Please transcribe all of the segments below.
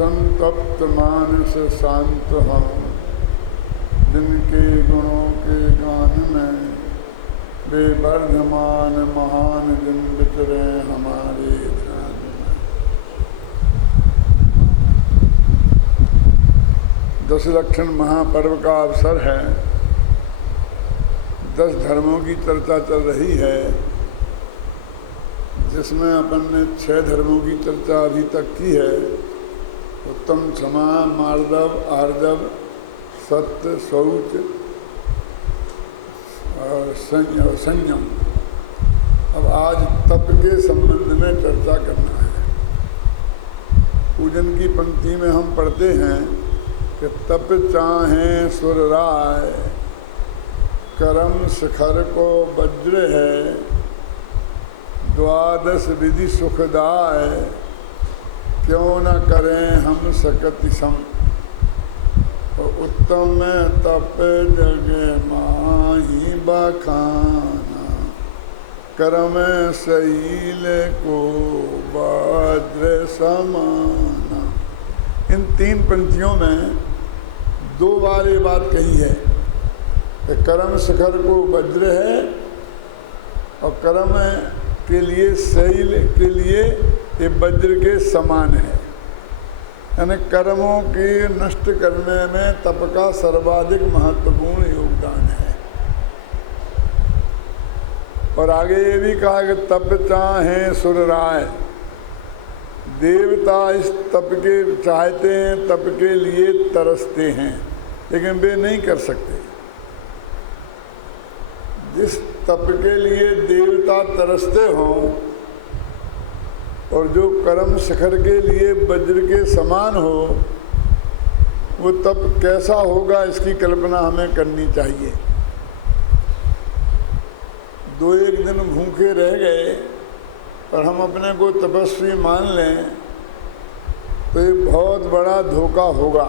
संतप्त मानस शांत हम, जिनके गुणों के गान में बेवर्धमान महान जिन विचरे हमारे ध्यान में। 10 लक्षण महापर्व का अवसर है। 10 धर्मों की चर्चा चल रही है, जिसमें अपन ने 6 धर्मों की चर्चा अभी तक की है। उत्तम, क्षमा, मार्दव, आर्जव, सत्य, शौच और संयम। अब आज तप के संबंध में चर्चा करना है। पूजन की पंक्ति में हम पढ़ते हैं कि तप चाहें सुर राय, करम शिखर को वज्र है, 12 विधि सुखदाय, क्यों न करें हम सकति सम। उत्तम तप जगे माही बखाना, करम शैल को वज्र समाना। इन 3 पंक्तियों में 2 बार ये बात कही है कि करम शिखर को वज्र है और करम के लिए शैल के लिए ये वज्र के समान है। यानी कर्मों के नष्ट करने में तप का सर्वाधिक महत्वपूर्ण योगदान है। और आगे ये भी कहा कि तप चाहें सुर राय, देवता इस तप के चाहते हैं, तप के लिए तरसते हैं, लेकिन वे नहीं कर सकते। जिस तप के लिए देवता तरसते हों और जो कर्म शिखर के लिए वज्र के समान हो, वो तप कैसा होगा इसकी कल्पना हमें करनी चाहिए। 2-1 दिन भूखे रह गए और हम अपने को तपस्वी मान लें तो ये बहुत बड़ा धोखा होगा।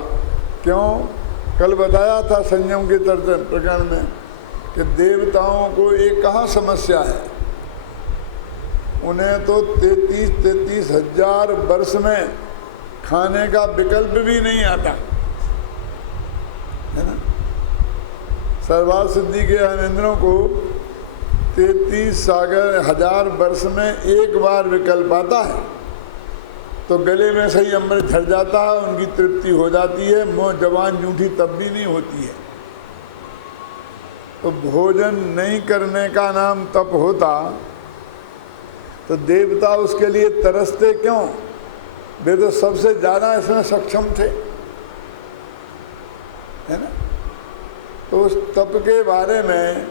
क्यों? कल बताया था संयम के प्रकरण में कि देवताओं को एक कहाँ समस्या है। उन्हें तो 33 हजार वर्ष में खाने का विकल्प भी नहीं आता है ना। सर्वार्थ सिद्धि के अनिंद्रों को 33 हजार वर्ष में एक बार विकल्प आता है, तो गले में सही अमृत झड़ जाता है, उनकी तृप्ति हो जाती है, मुँह जबान जूठी तब भी नहीं होती है। तो भोजन नहीं करने का नाम तप होता तो देवता उसके लिए तरसते क्यों? वे तो सबसे ज़्यादा इसमें सक्षम थे, है ना। तो उस तप के बारे में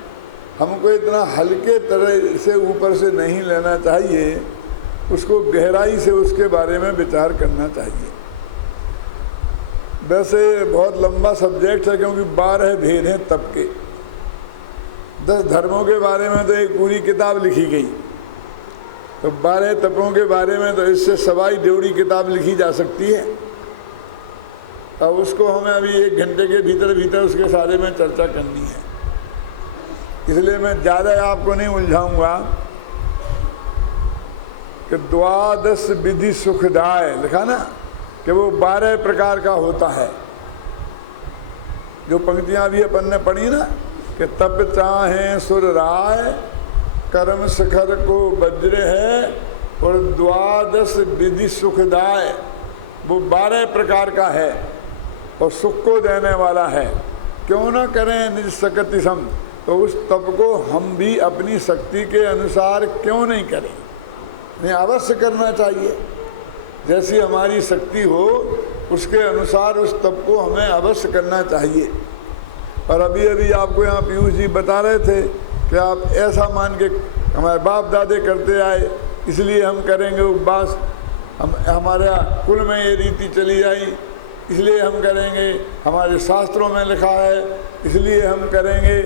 हमको इतना हल्के तरह से ऊपर से नहीं लेना चाहिए, उसको गहराई से उसके बारे में विचार करना चाहिए। वैसे बहुत लंबा सब्जेक्ट है, क्योंकि 12 भेद हैं तप के। 10 धर्मों के बारे में तो एक पूरी किताब लिखी गई, तो 12 तपों के बारे में तो इससे सवाई डेढ़ी किताब लिखी जा सकती है। अब उसको हमें अभी 1 घंटे के भीतर उसके सारे में चर्चा करनी है, इसलिए मैं ज़्यादा आपको नहीं उलझाऊंगा। कि 12 विधि सुखदाय लिखा ना, कि वो 12 प्रकार का होता है। जो पंक्तियाँ अभी अपन ने पढ़ी ना कि तप चाहें सुर राय, कर्म शिखर को वज्र है और 12 विधि सुखदाय, वो 12 प्रकार का है और सुख को देने वाला है। क्यों ना करें निज सकति सम। तो उस तप को हम भी अपनी शक्ति के अनुसार क्यों नहीं करें? नहीं, अवश्य करना चाहिए। जैसी हमारी शक्ति हो उसके अनुसार उस तप को हमें अवश्य करना चाहिए। और अभी आपको यहाँ पीयूष जी बता रहे थे कि आप ऐसा मान के हमारे बाप दादे करते आए इसलिए हम करेंगे उपवास, हम हमारे कुल में ये रीति चली आई इसलिए हम करेंगे, हमारे शास्त्रों में लिखा है इसलिए हम करेंगे,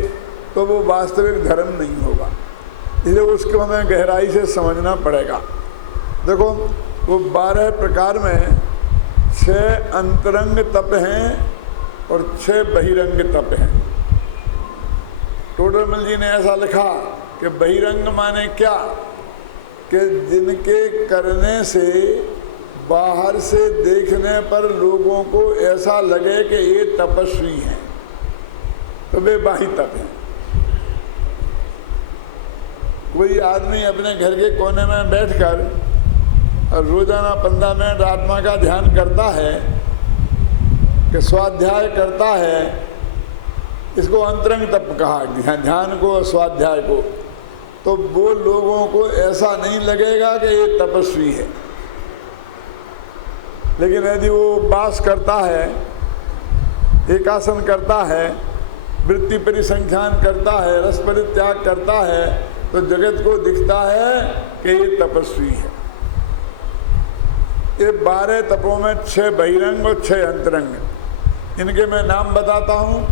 तो वो वास्तविक धर्म नहीं होगा। इसलिए उसको हमें गहराई से समझना पड़ेगा। देखो, वो 12 प्रकार में 6 अंतरंग तप हैं और 6 बहिरंग तप हैं। टोडरमल जी ने ऐसा लिखा कि बहिरंग माने क्या, कि जिनके करने से बाहर से देखने पर लोगों को ऐसा लगे कि ये तपस्वी हैं, तो वे बाही तप हैं। कोई आदमी अपने घर के कोने में बैठकर रोजाना 15 मिनट आत्मा का ध्यान करता है कि स्वाध्याय करता है, इसको अंतरंग तप कहा, ध्यान को और स्वाध्याय को, तो वो लोगों को ऐसा नहीं लगेगा कि ये तपस्वी है। लेकिन यदि वो उपवास करता है, एकासन करता है, वृत्ति परिसंख्यान करता है, रस परित्याग करता है, तो जगत को दिखता है कि ये तपस्वी है। ये 12 तपों में 6 बहिरंग और 6 अंतरंग। इनके मैं नाम बताता हूँ।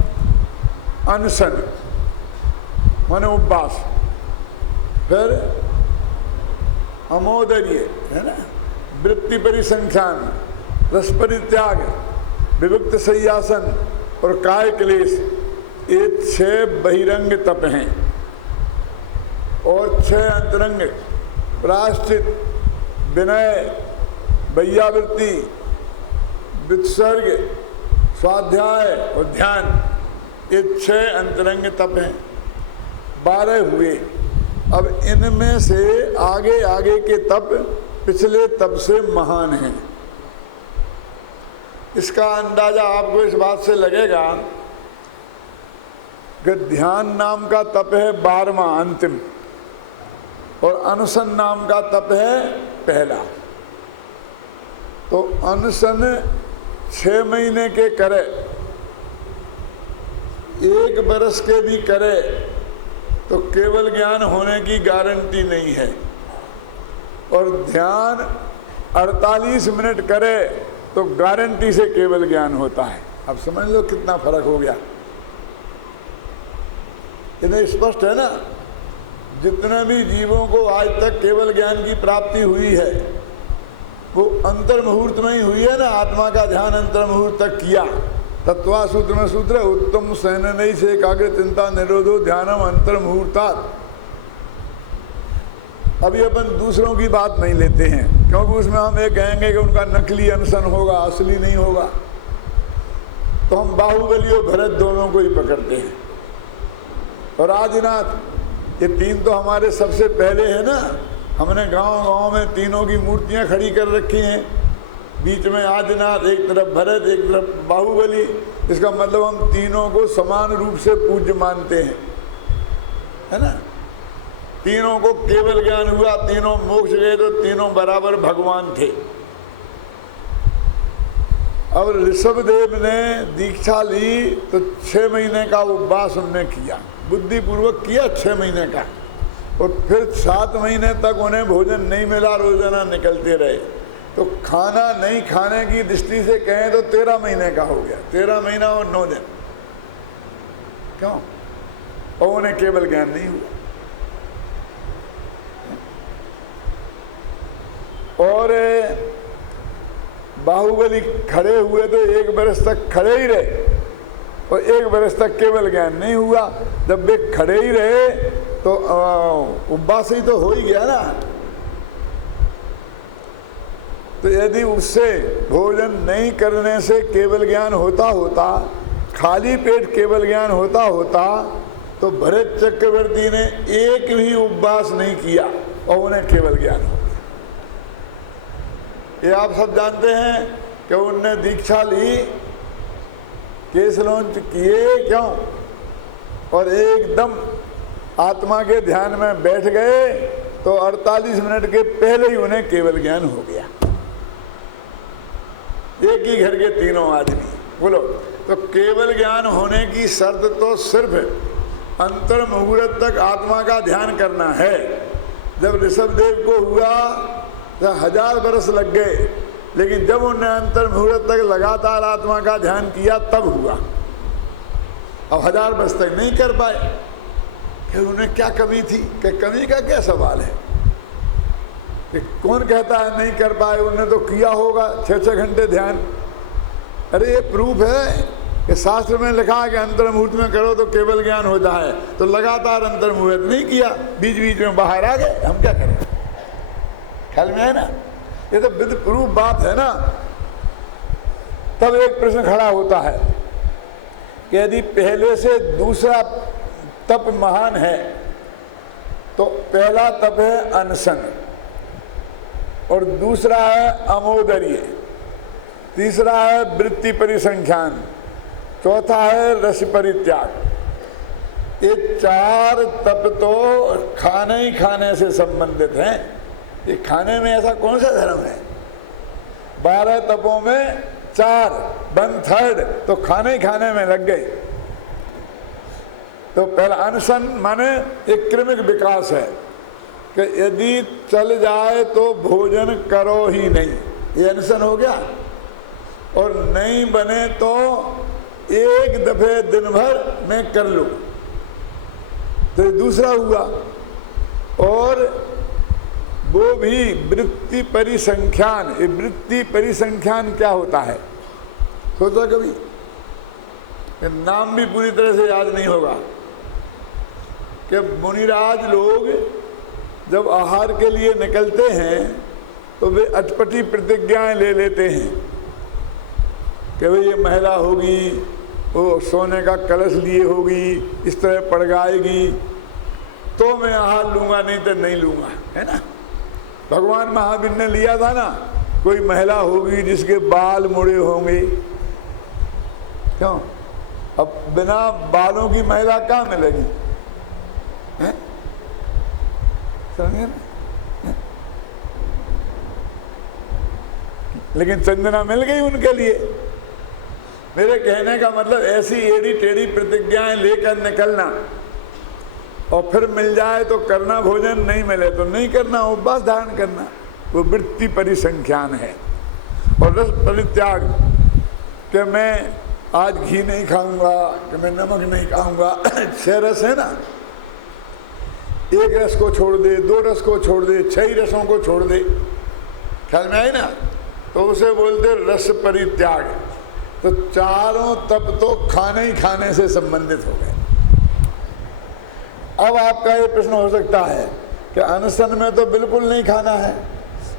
अनशन माने उपवास, फिर अमोदर्य है ना, वृत्ति परिसंख्यान, रस परित्याग, विविक्त सय्यासन और काय क्लेश, ये 6 बहिरंग तप हैं। और 6 अंतरंग, प्रायश्चित, विनय, वैयावृत्ति, वित्सर्ग, स्वाध्याय और ध्यान, ये 6 अंतरंग तप हैं। 12 हुए। अब इनमें से आगे आगे के तप पिछले तप से महान हैं। इसका अंदाजा आपको इस बात से लगेगा कि ध्यान नाम का तप है 12वां अंतिम, और अनशन नाम का तप है पहला। तो अनशन 6 महीने के करे, 1 बरस के भी करे, तो केवल ज्ञान होने की गारंटी नहीं है। और ध्यान 48 मिनट करे तो गारंटी से केवल ज्ञान होता है। अब समझ लो कितना फर्क हो गया। इन्हें स्पष्ट है ना, जितने भी जीवों को आज तक केवल ज्ञान की प्राप्ति हुई है वो अंतर मुहूर्त में ही हुई है ना। आत्मा का ध्यान अंतर मुहूर्त तक किया। तत्वा सूत्र में सूत्र उत्तम सहन नहीं से एकाग्र चिंता निरोधो ध्यानम अंतर मुहूर्तात्। अभी अपन दूसरों की बात नहीं लेते हैं, क्योंकि उसमें हम ये कहेंगे कि उनका नकली अनशन होगा, असली नहीं होगा। तो हम बाहुबली और भरत दोनों को ही पकड़ते हैं। और आदिनाथ, ये 3 तो हमारे सबसे पहले है ना। हमने गांव-गांव में तीनों की मूर्तियां खड़ी कर रखी हैं, बीच में आदिनाथ, एक तरफ भरत, एक तरफ बाहुबली। इसका मतलब हम तीनों को समान रूप से पूज्य मानते हैं, है ना। तीनों को केवल ज्ञान हुआ, तीनों मोक्ष गए, तो तीनों बराबर भगवान थे। अब ऋषभदेव ने दीक्षा ली तो 6 महीने का उपवास उन्होंने किया, बुद्धिपूर्वक किया 6 महीने का। और फिर 7 महीने तक उन्हें भोजन नहीं मिला, रोजाना निकलते रहे। तो खाना नहीं खाने की दृष्टि से कहें तो 13 महीने का हो गया, 13 महीना और 9 दिन। क्यों? और उन्हें केवल ज्ञान नहीं हुआ। और बाहुबली खड़े हुए तो 1 बरस तक खड़े ही रहे, और 1 बरस तक केवल ज्ञान नहीं हुआ। जब वे खड़े ही रहे तो उपवास ही तो हो ही गया ना। तो यदि उससे भोजन नहीं करने से केवल ज्ञान होता होता, खाली पेट केवल ज्ञान होता होता, तो भरत चक्रवर्ती ने एक भी उपवास नहीं किया और उन्हें केवल ज्ञान हो गया। ये आप सब जानते हैं कि उनने दीक्षा ली, केस लॉन्च किए, क्यों? और एकदम आत्मा के ध्यान में बैठ गए तो 48 मिनट के पहले ही उन्हें केवल ज्ञान हो गया। एक ही घर के तीनों आदमी, बोलो। तो केवल ज्ञान होने की शर्त तो सिर्फ अंतर मुहूर्त तक आत्मा का ध्यान करना है। जब ऋषभदेव को हुआ तो 1000 बरस लग गए, लेकिन जब उन्होंने अंतर मुहूर्त तक लगातार आत्मा का ध्यान किया तब हुआ। अब 1000 बरस तक नहीं कर पाए, फिर उन्हें क्या कमी थी? कि कमी का क्या सवाल है? कि कौन कहता है नहीं कर पाए? उन्होंने तो किया होगा 6-6 घंटे ध्यान। अरे ये प्रूफ है कि शास्त्र में लिखा है कि अंतर मुहूर्त में करो तो केवल ज्ञान होता है। तो लगातार अंतर मुहूर्त नहीं किया, बीच बीच में बाहर आ गए, हम क्या करें? ख्याल में है ना। ये तो विद प्रूफ बात है ना। तब एक प्रश्न खड़ा होता है कि यदि पहले से दूसरा तप महान है तो पहला तप है अनशन, और दूसरा है अमोदर्य, तीसरा है वृत्ति परिसंख्यान, चौथा है रस परित्याग। ये 4 तप तो खाने ही खाने से संबंधित हैं। ये खाने में ऐसा कौन सा धर्म है? 12 तपों में 4 1/3 तो खाने ही खाने में लग गए। तो पहला अनशन माने एक क्रमिक विकास है कि यदि चल जाए तो भोजन करो ही नहीं, ये अनशन हो गया। और नहीं बने तो एक दफे दिन भर मैं कर लूँ, तो दूसरा हुआ। और वो भी वृत्ति परिसंख्यान। ये वृत्ति परिसंख्यान क्या होता है सोचा कभी? नाम भी पूरी तरह से याद नहीं होगा कि मुनिराज लोग जब आहार के लिए निकलते हैं तो वे अटपटी प्रतिज्ञाएं ले लेते हैं कि भाई ये महिला होगी, वो सोने का कलश लिए होगी, इस तरह पड़ गाएगी तो मैं आहार लूँगा, नहीं तो नहीं लूँगा, है ना। भगवान महावीर ने लिया था ना, कोई महिला होगी जिसके बाल मुड़े होंगे। क्यों? अब बिना बालों की महिला कहाँ मिलेगी? हैं? समझे ना? लेकिन चंदना मिल गई उनके लिए। मेरे कहने का मतलब ऐसी एड़ी टेढ़ी प्रतिज्ञाएं लेकर निकलना और फिर मिल जाए तो करना भोजन, नहीं मिले तो नहीं करना, उपवास धारण करना, वो वृत्ति परिसंख्यान है। और रस परित्याग कि मैं आज घी नहीं खाऊंगा, कि मैं नमक नहीं खाऊंगा। 6 रस है ना, 1 रस को छोड़ दे, 2 रस को छोड़ दे, 6 रसों को छोड़ दे, ख्याल में आई ना, तो उसे बोलते रस परित्याग। तो चारों तप तो खाने ही खाने से संबंधित हो गए। अब आपका ये प्रश्न हो सकता है कि अनशन में तो बिल्कुल नहीं खाना है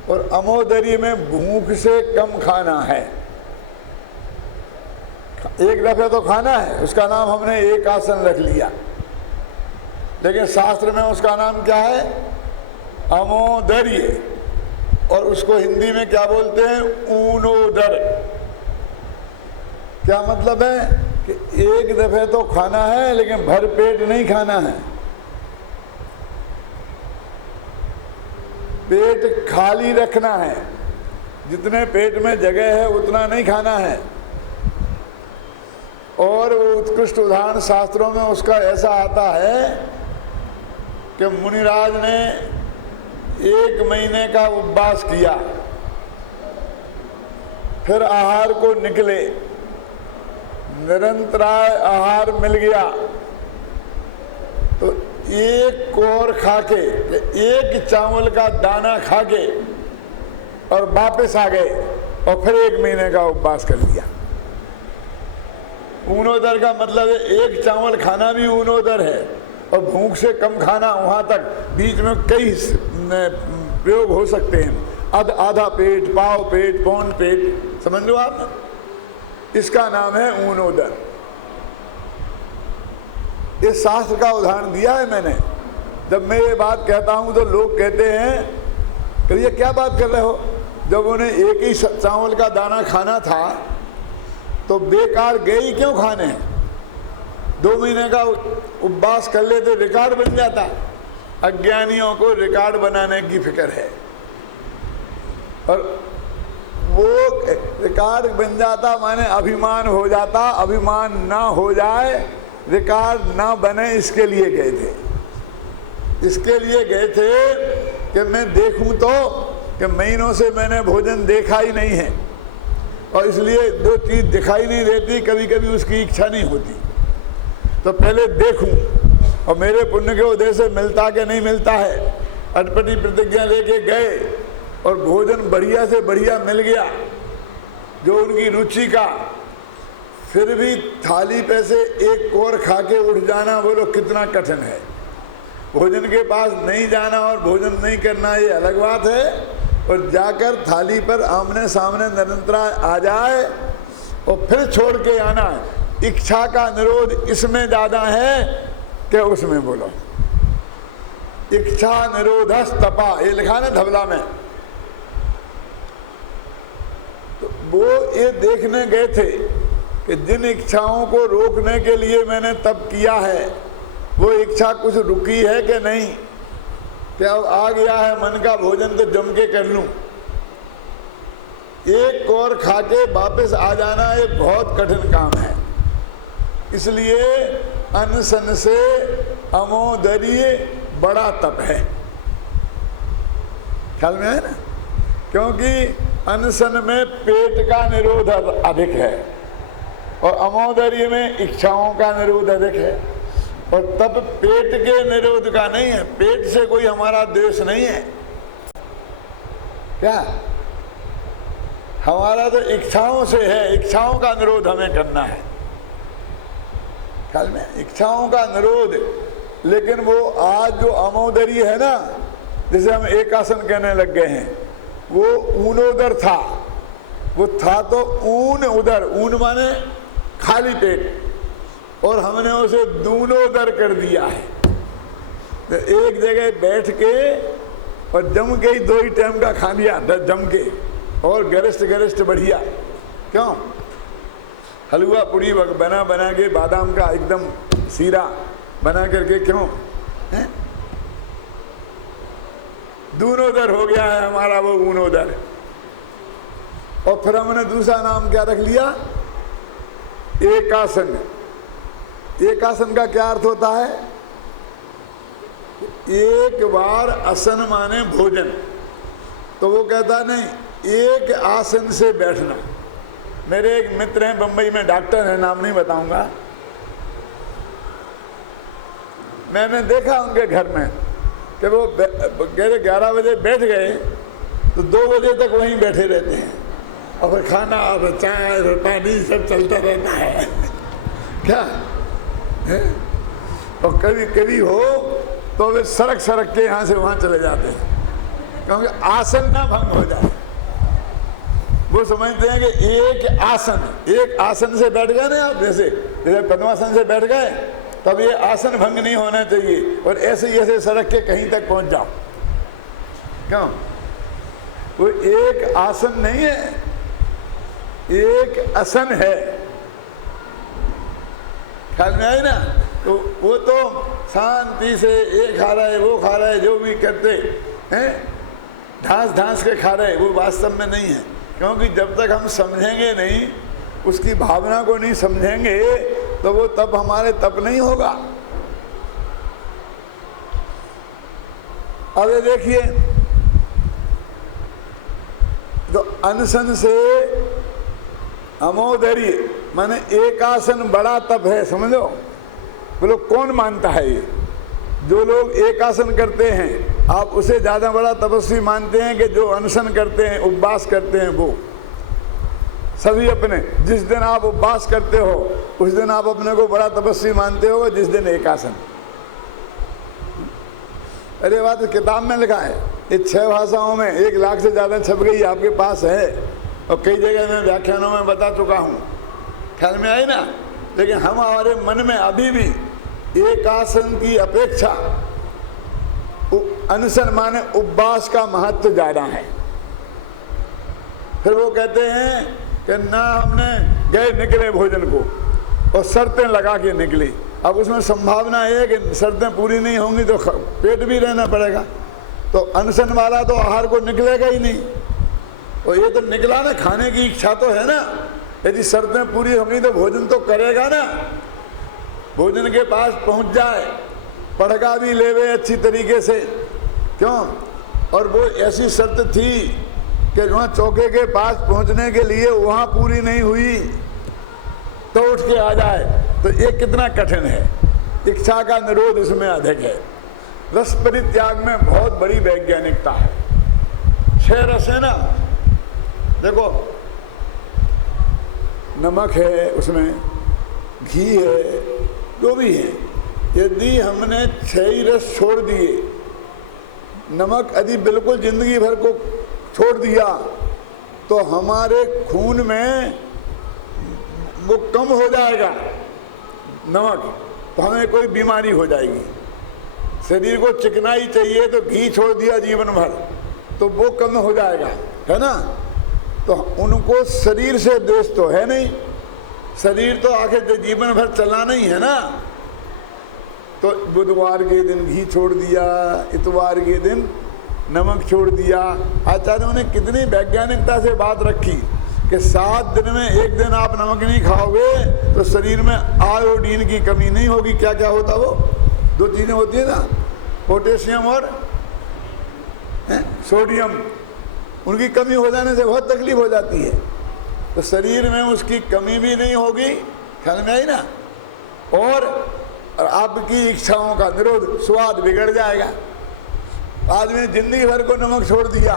और अमोदरी में भूख से कम खाना है। एक दफे तो खाना है, उसका नाम हमने एक आसन रख लिया, लेकिन शास्त्र में उसका नाम क्या है? अमोदर्य। और उसको हिंदी में क्या बोलते हैं? ऊनोदर। क्या मतलब है कि एक दफे तो खाना है लेकिन भर पेट नहीं खाना है। पेट खाली रखना है, जितने पेट में जगह है उतना नहीं खाना है। और वो उत्कृष्ट उदाहरण शास्त्रों में उसका ऐसा आता है कि मुनिराज ने 1 महीने का उपवास किया, फिर आहार को निकले, निरंतराय आहार मिल गया तो 1 कोर खाके, 1 चावल का दाना खाके और वापस आ गए और फिर 1 महीने का उपवास कर लिया। ऊनोदर का मतलब है 1 चावल खाना भी ऊनोदर है और भूख से कम खाना, वहाँ तक बीच में कई प्रयोग हो सकते हैं। आधा पेट, पाव पेट, पौन पेट, समझ लो आप, इसका नाम है ऊनोदर। इस शास्त्र का उदाहरण दिया है मैंने। जब मैं ये बात कहता हूँ तो लोग कहते हैं कि ये क्या बात कर रहे हो, जब उन्हें 1 ही चावल का दाना खाना था तो बेकार गए ही क्यों खाने? 2 महीने का उपवास कर लेते, रिकॉर्ड बन जाता। अज्ञानियों को रिकॉर्ड बनाने की फिक्र है और वो रिकॉर्ड बन जाता माने अभिमान हो जाता। अभिमान ना हो जाए, रिकॉर्ड ना बने, इसके लिए गए थे। इसके लिए गए थे कि मैं देखूं तो कि महीनों से मैंने भोजन देखा ही नहीं है और इसलिए जो चीज़ दिखाई नहीं देती कभी कभी उसकी इच्छा नहीं होती, तो पहले देखूं और मेरे पुण्य के उदय से मिलता कि नहीं मिलता है। अटपटी प्रतिज्ञा लेके गए और भोजन बढ़िया से बढ़िया मिल गया जो उनकी रुचि का, फिर भी थाली पे से 1 कोर खा के उठ जाना, बोलो कितना कठिन है। भोजन के पास नहीं जाना और भोजन नहीं करना ये अलग बात है, और जाकर थाली पर आमने सामने निरंतर आ जाए और फिर छोड़ के आना है। इच्छा का निरोध इसमें ज्यादा है कि उसमें। बोलो, इच्छा निरोधस तपा, ये लिखा ना धवला में। तो वो ये देखने गए थे कि जिन इच्छाओं को रोकने के लिए मैंने तप किया है वो इच्छा कुछ रुकी है कि नहीं, क्या अब आ गया है मन का भोजन तो जम के कर लूं। एक कौर खा के वापस आ जाना एक बहुत कठिन काम है। इसलिए अनशन से अमोदरी बड़ा तप है। ख्याल में है ना? क्योंकि अनशन में पेट का निरोध अधिक है और अमोदरी में इच्छाओं का निरोध अधिक है। और तब पेट के निरोध का नहीं है, पेट से कोई हमारा द्वेष नहीं है। क्या हमारा तो इच्छाओं से है, इच्छाओं का निरोध हमें करना है। ख्याल में, इच्छाओं का निरोध। लेकिन वो आज जो अमोदरी है ना, जिसे हम एक आसन कहने लग गए हैं, वो ऊनोदर था। वो था तो ऊन उदर, ऊन माने खाली पेट, और हमने उसे दूनोदर कर दिया है। तो एक जगह बैठ के और जम के ही 2 ही टाइम का खा लिया जम के, और गरिष्ठ बढ़िया। क्यों? हलवा पूड़ी बना बना के, बादाम का एकदम सीरा बना करके, क्यों है? दूनोदर हो गया है हमारा वो ऊनोदर। और फिर हमने दूसरा नाम क्या रख लिया? एकासन। एकासन का क्या अर्थ होता है? एक बार आसन माने भोजन। तो वो कहता नहीं, एक आसन से बैठना। मेरे एक मित्र हैं बंबई में, डॉक्टर हैं, नाम नहीं बताऊंगा। मैंने देखा उनके घर में कि वो 11 बजे बैठ गए तो 2 बजे तक वहीं बैठे रहते हैं, और फिर खाना और चाय और पानी सब चलता रहता है। क्या है? और कभी कभी हो तो वे सरक के यहाँ से वहाँ चले जाते हैं, क्योंकि आसन ना भंग हो जाए। वो समझते हैं कि एक आसन से बैठ गए ना आप, जैसे पद्मासन से बैठ गए, तब ये आसन भंग नहीं होना चाहिए, और ऐसे सरक के कहीं तक पहुंच जाओ। क्यों? वो एक आसन नहीं है, एक आसन है। ख्याल में आई ना? तो वो तो शांति से ये खा रहा है, वो खा रहा है, जो भी करते हैं ढांस के खा रहे, वो वास्तव में नहीं है। क्योंकि जब तक हम समझेंगे नहीं, उसकी भावना को नहीं समझेंगे, तो वो तप हमारे तप नहीं होगा। अब ये देखिए, तो अनशन से अमोदरी माने एकासन बड़ा तप है, समझो। बोलो कौन मानता है ये? जो लोग एकासन करते हैं, आप उसे ज्यादा बड़ा तपस्वी मानते हैं कि जो अनशन करते हैं, उपवास करते हैं? वो सभी अपने, जिस दिन आप उपवास करते हो उस दिन आप अपने को बड़ा तपस्वी मानते हो, जिस दिन एकासन। अरे बात किताब में लिखा है, ये 6 भाषाओं में 1 लाख से ज्यादा छप गई, आपके पास है, और कई जगह मैं व्याख्यानों में बता चुका हूँ। ख्याल में आई ना? लेकिन हम हमारे मन में अभी भी एकासन की अपेक्षा अनशन माने उपवास का महत्व ज्यादा है। फिर वो कहते हैं कि ना हमने गए निकले भोजन को और शर्तें लगा के निकली। अब उसमें संभावना है कि शर्तें पूरी नहीं होंगी तो पेट भी रहना पड़ेगा, तो अनशन वाला तो आहार को निकलेगा ही नहीं। और ये तो निकला ना, खाने की इच्छा तो है ना, यदि शर्तें पूरी होंगी तो भोजन तो करेगा ना। भोजन के पास पहुंच जाए, पढ़गा भी लेवे अच्छी तरीके से, क्यों? और वो ऐसी शर्त थी कि वहाँ चौके के पास पहुंचने के लिए वहाँ पूरी नहीं हुई तो उठ के आ जाए, तो ये कितना कठिन है। इच्छा का निरोध इसमें अधिक है। रस परित्याग में बहुत बड़ी वैज्ञानिकता है। 6 रस है ना, देखो नमक है, उसमें घी है, जो भी है, यदि हमने 6 ही रस छोड़ दिए, नमक यदि बिल्कुल जिंदगी भर को छोड़ दिया तो हमारे खून में वो कम हो जाएगा नमक, तो हमें कोई बीमारी हो जाएगी। शरीर को चिकनाई चाहिए तो घी छोड़ दिया जीवन भर तो वो कम हो जाएगा, है ना। तो उनको शरीर से द्वेष तो है नहीं, शरीर तो आखिर जीवन भर चलाना ही है ना। तो बुधवार के दिन घी छोड़ दिया, इतवार के दिन नमक छोड़ दिया। आचार्यों ने कितनी वैज्ञानिकता से बात रखी कि 7 दिन में 1 दिन आप नमक नहीं खाओगे तो शरीर में आयोडीन की कमी नहीं होगी। क्या क्या होता वो 2 चीजें होती है ना, पोटेशियम और सोडियम, उनकी कमी हो जाने से बहुत तकलीफ हो जाती है। तो शरीर में उसकी कमी भी नहीं होगी, ख्याल में आई ना। और आपकी इच्छाओं का निरोध, स्वाद बिगड़ जाएगा। आदमी ने जिंदगी भर को नमक छोड़ दिया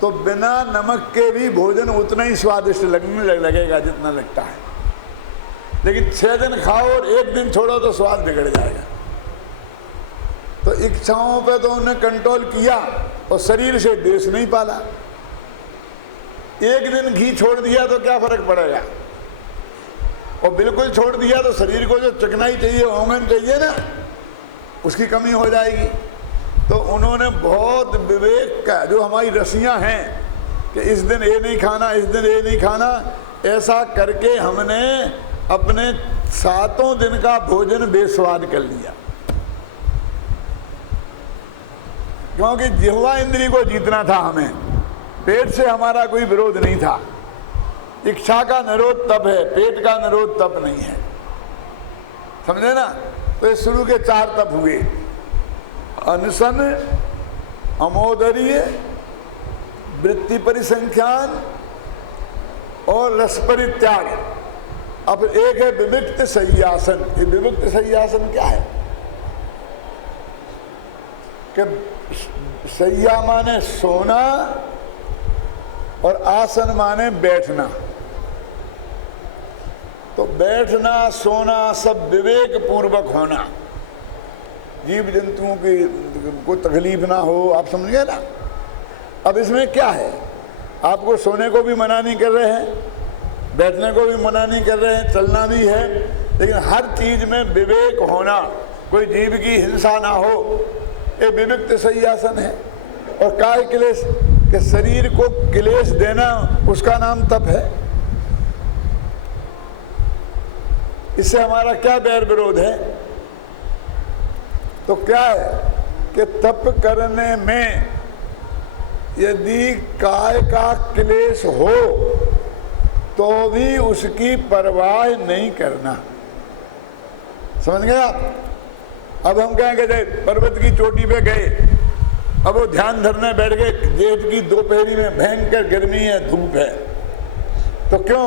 तो बिना नमक के भी भोजन उतना ही स्वादिष्ट लगने लगेगा जितना लगता है। लेकिन 6 दिन खाओ और 1 दिन छोड़ो तो स्वाद बिगड़ जाएगा। तो इच्छाओं पे तो उन्हें कंट्रोल किया और शरीर से द्वेष नहीं पाला। 1 दिन घी छोड़ दिया तो क्या फर्क पड़ेगा, और बिल्कुल छोड़ दिया तो शरीर को जो चिकनाई चाहिए, होंगन चाहिए ना, उसकी कमी हो जाएगी। तो उन्होंने बहुत विवेक का, जो हमारी रस्सियाँ हैं कि इस दिन ये नहीं खाना, इस दिन ये नहीं खाना, ऐसा करके हमने अपने 7 दिन का भोजन बेस्वाद कर लिया। क्योंकि जिह्वा इंद्री को जीतना था हमें, पेट से हमारा कोई विरोध नहीं था। इच्छा का निरोध तप है, पेट का निरोध तप नहीं है, समझे ना। तो ये शुरू के 4 तप हुए, अनशन, अमोदरीय, वृत्ति परिसंख्यान और रस परित्याग। अब एक है विविक्त शय्यासन। ये विविक्त शय्यासन क्या है कि शय्या माने सोना और आसन माने बैठना। तो बैठना सोना सब विवेक पूर्वक होना, जीव जंतुओं की को तकलीफ ना हो, आप समझ गए ना। अब इसमें क्या है, आपको सोने को भी मना नहीं कर रहे हैं, बैठने को भी मना नहीं कर रहे हैं, चलना भी है, लेकिन हर चीज में विवेक होना, कोई जीव की हिंसा ना हो, ये विविक्त शय्यासन है। और काय क्लेश के शरीर को क्लेश देना, उसका नाम तप है। इससे हमारा क्या बैर विरोध है, तो क्या है कि तप करने में यदि काय का क्लेश हो तो भी उसकी परवाह नहीं करना, समझ गए आप। अब हम कहेंगे पर्वत की चोटी पे गए, अब वो ध्यान धरने बैठ गए, जेठ की दोपहरी में भयंकर गर्मी है, धूप है, तो क्यों?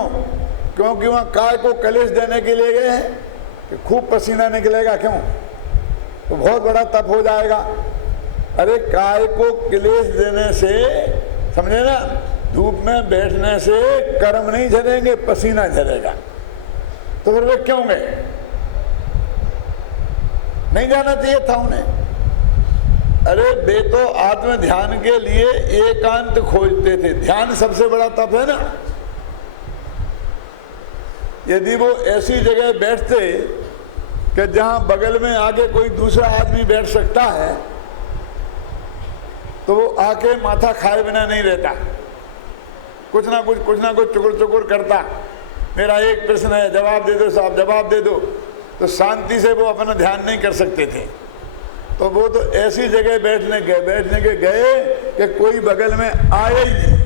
क्योंकि वहाँ काय को क्लेश देने के लिए गए हैं कि खूब पसीना निकलेगा, क्यों? तो बहुत बड़ा तप हो जाएगा। अरे काय को क्लेश देने से, समझे ना, धूप में बैठने से कर्म नहीं झरेंगे, पसीना झरेगा। तो फिर वे क्यों गए? नहीं जाना चाहिए था उन्हें। अरे वे तो आत्म ध्यान के लिए एकांत खोजते थे। ध्यान सबसे बड़ा तप है ना। यदि वो ऐसी जगह बैठते कि जहां बगल में आगे कोई दूसरा आदमी बैठ सकता है, तो वो आके माथा खाए बिना नहीं रहता, कुछ ना कुछ चुकुर चुकुर करता। मेरा एक प्रश्न है, जवाब दे दो साहब, जवाब दे दो। तो शांति से वो अपना ध्यान नहीं कर सकते थे। तो वो तो ऐसी जगह बैठने के गए कि कोई बगल में आए ही नहीं,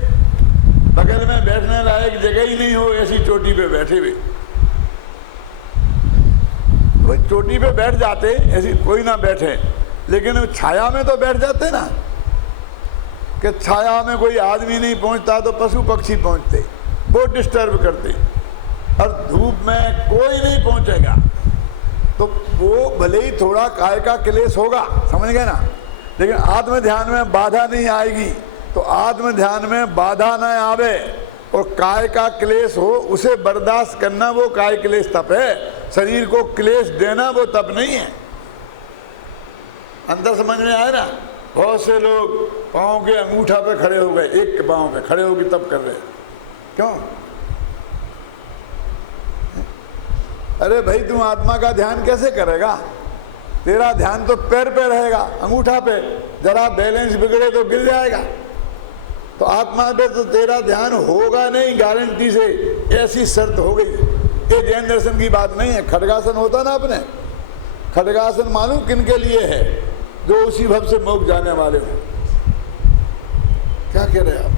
बगल में बैठने लायक जगह ही नहीं हो, ऐसी चोटी पे बैठे हुए। तो चोटी पे बैठ जाते, ऐसी कोई ना बैठे, लेकिन छाया में तो बैठ जाते ना, कि छाया में कोई आदमी नहीं पहुंचता तो पशु पक्षी पहुंचते, वो डिस्टर्ब करते, और धूप में कोई नहीं पहुंचेगा, तो वो भले ही थोड़ा काय का क्लेश होगा, समझ गए ना, लेकिन आत्म ध्यान में बाधा नहीं आएगी। तो आत्म ध्यान में बाधा न आवे और काय का क्लेश हो, उसे बर्दाश्त करना वो काय क्लेश तप है। शरीर को क्लेश देना वो तप नहीं है। अंतर समझ में आया ना। बहुत से लोग पाँव के अंगूठा पे खड़े हो गए, एक के पाँव पे खड़े होगी तब कर रहे। क्यों? अरे भाई तुम आत्मा का ध्यान कैसे करेगा? तेरा ध्यान तो पैर पे रहेगा, अंगूठा पे, जरा बैलेंस बिगड़े तो गिर जाएगा। तो आत्मा पे तो तेरा ध्यान होगा नहीं गारंटी से, ऐसी शर्त हो गई। ये जैन दर्शन की बात नहीं है। खड्गासन होता ना अपने, खड्गासन मालूम किन के लिए है? जो उसी भव से मोक्ष जाने वाले हो। क्या कह रहे आप?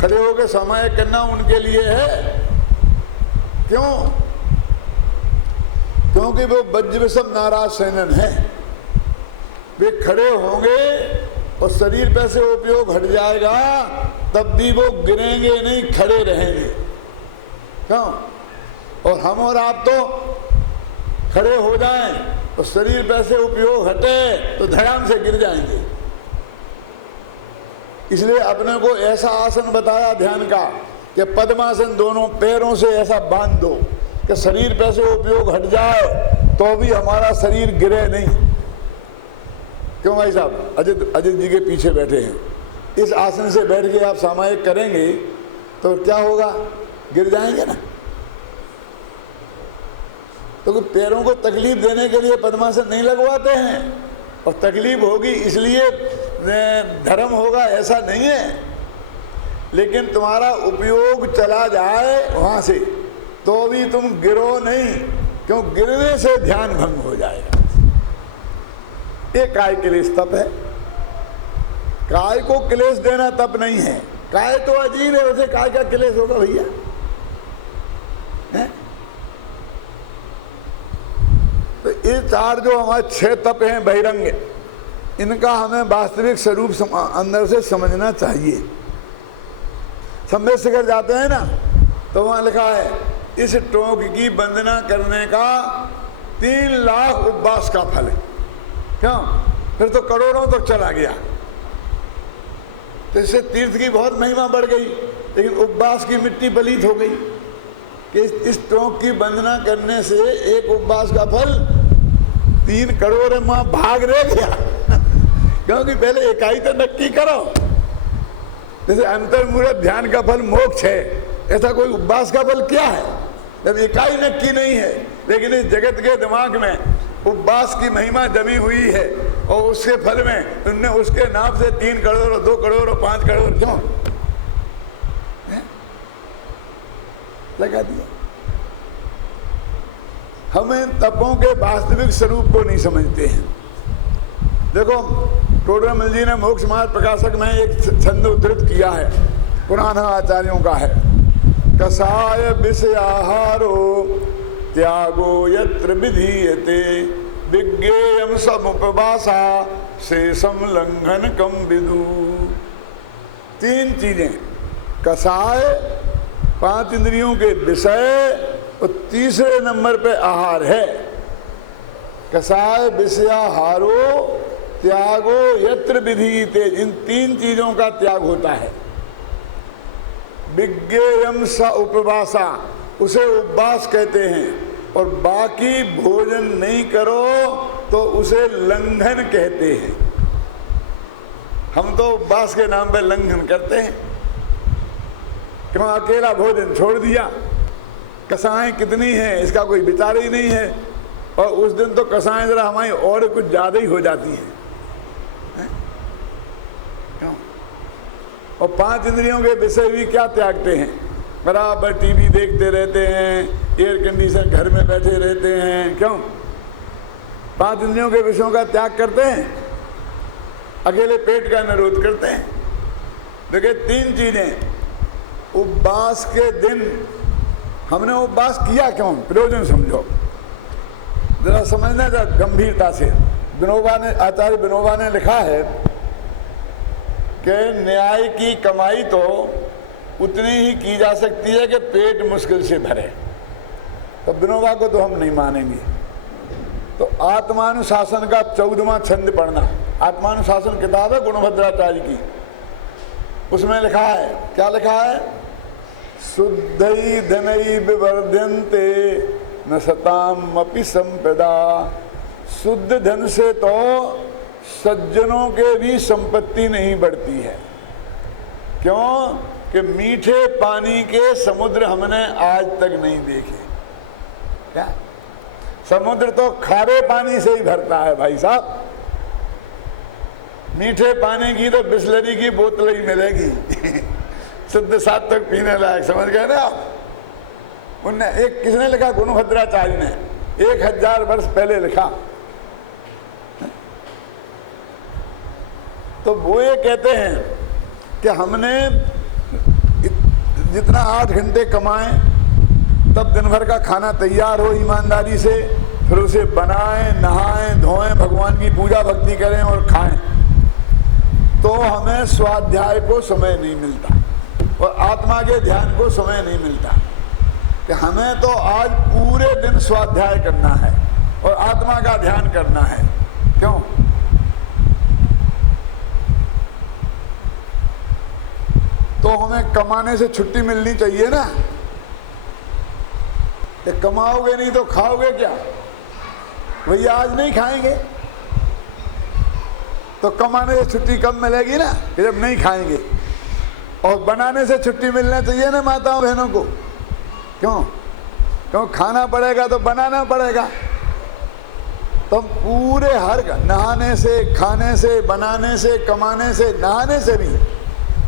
खड़े होकर समय करना उनके लिए है। क्यों? क्योंकि वो वज्रविषम नाराज सेनन है। वे खड़े होंगे और शरीर पे से उपयोग हट जाएगा तब भी वो गिरेंगे नहीं, खड़े रहेंगे। क्यों? और हम और आप तो खड़े हो जाएं और शरीर पे से उपयोग हटे तो धड़ाम से गिर जाएंगे। इसलिए अपने को ऐसा आसन बताया ध्यान का कि पद्मासन दोनों पैरों से ऐसा बांध दो कि शरीर पे से उपयोग हट जाए तो भी हमारा शरीर गिरे नहीं। क्यों भाई साहब? अजित जी के पीछे बैठे हैं। इस आसन से बैठ के आप सामायिक करेंगे तो क्या होगा? गिर जाएंगे ना। तो पैरों को तकलीफ देने के लिए पद्मासन नहीं लगवाते हैं, और तकलीफ होगी इसलिए धर्म होगा ऐसा नहीं है। लेकिन तुम्हारा उपयोग चला जाए वहां से तो भी तुम गिरो नहीं, क्यों? गिरने से ध्यान भंग हो जाएगा। ये काय क्लेश तप है। काय को क्लेश देना तप नहीं है। काय तो अजीब है, वैसे काय का क्लेश होगा भैया? तो ये चार जो हमारे 6 तप हैं बहिरंग, इनका हमें वास्तविक स्वरूप अंदर से समझना चाहिए। सम्यक शिखर जाते हैं ना तो वहां लिखा है इस टोंक की वंदना करने का 3 लाख उपवास का फल है। क्यों? फिर तो करोड़ों तक चला गया। तो इससे तीर्थ की बहुत महिमा बढ़ गई, लेकिन उपवास की मिट्टी बलीत हो गई कि इस टोंक की वंदना करने से एक उपवास का फल 3 करोड़ मां भाग रह गया। क्योंकि पहले इकाई तो नक्की करो। जैसे अंतर्मुहूर्त ध्यान का फल मोक्ष है, ऐसा कोई उपवास का फल क्या है? जब इकाई नक्की नहीं है, लेकिन इस जगत के दिमाग में उपवास की महिमा जमी हुई है और उसके फल में उनने उसके नाम से 3 करोड़ और 2 करोड़ और 5 करोड़ क्यों लगा दिया। हम इन तपों के वास्तविक स्वरूप को नहीं समझते हैं। देखो टोडरमल जी ने मोक्ष मार्ग प्रकाशक में एक छंद उद्धृत किया है, पुराना आचार्यों का है। कसाय विषयाहारो त्यागो यत्र विधीयते विज्ञेयम समुपवासा शेषम लंघन कम विदु। 3 चीजें, कसाय 5 इंद्रियों के विषय और तीसरे नंबर पे आहार है। कसाय विषयाहारो त्यागो यत्र विधीयते, इन 3 चीजों का त्याग होता है। विज्ञेयम स उपवासा, उसे उपवास कहते हैं। और बाकी भोजन नहीं करो तो उसे लंघन कहते हैं। हम तो उपवास के नाम पे लंघन करते हैं। क्यों? अकेला भोजन छोड़ दिया। कसाएं कितनी हैं इसका कोई विचार ही नहीं है, और उस दिन तो कसाएं जरा हमारी और कुछ ज्यादा ही हो जाती हैं। क्यों? और 5 इंद्रियों के विषय भी क्या त्यागते हैं? बराबर टीवी देखते रहते हैं, एयर कंडीशन घर में बैठे रहते हैं। क्यों? 5 इंद्रियों के विषयों का त्याग करते हैं, अकेले पेट का निरोध करते हैं। देखिए 3 चीजें। उपवास के दिन हमने उपवास किया क्यों? प्रयोजन समझो, जरा समझना जरा गंभीरता से। विनोबा ने, आचार्य विनोबा ने लिखा है कि न्याय की कमाई तो उतनी ही की जा सकती है कि पेट मुश्किल से भरे। तो विनोबा को तो हम नहीं मानेंगे। तो आत्मानुशासन का 14वां छंद पढ़ना। आत्मानुशासन किताब है गुणभद्राचार्य की, उसमें लिखा है, क्या लिखा है? शुद्धै धनै विवर्धन्ते न सताम अपि संपदा। शुद्ध धन से तो सज्जनों के भी संपत्ति नहीं बढ़ती है। क्यों? कि मीठे पानी के समुद्र हमने आज तक नहीं देखे। क्या? समुद्र तो खारे पानी से ही भरता है भाई साहब। मीठे पानी की तो बिस्लरी की बोतल ही मिलेगी शुद्ध सात्विक पीने लायक, समझ गए ना आप? उनने एक किसने लिखा? गुणभद्राचार्य ने 1000 वर्ष पहले लिखा। तो वो ये कहते हैं कि हमने जितना 8 घंटे कमाएं, तब दिन भर का खाना तैयार हो ईमानदारी से, फिर उसे बनाएं, नहाएं, धोएं, भगवान की पूजा भक्ति करें और खाएं, तो हमें स्वाध्याय को समय नहीं मिलता और आत्मा के ध्यान को समय नहीं मिलता। कि हमें तो आज पूरे दिन स्वाध्याय करना है और आत्मा का ध्यान करना है। क्यों? तो हमें कमाने से छुट्टी मिलनी चाहिए ना। कि कमाओगे नहीं तो खाओगे क्या? भैया आज नहीं खाएंगे तो कमाने से छुट्टी कब मिलेगी ना, कि जब नहीं खाएंगे। और बनाने से छुट्टी मिलना चाहिए ना माताओं बहनों को। क्यों? क्यों? खाना पड़ेगा तो बनाना पड़ेगा। तो पूरे हर नहाने से, खाने से, बनाने से, कमाने से, नहाने से भी,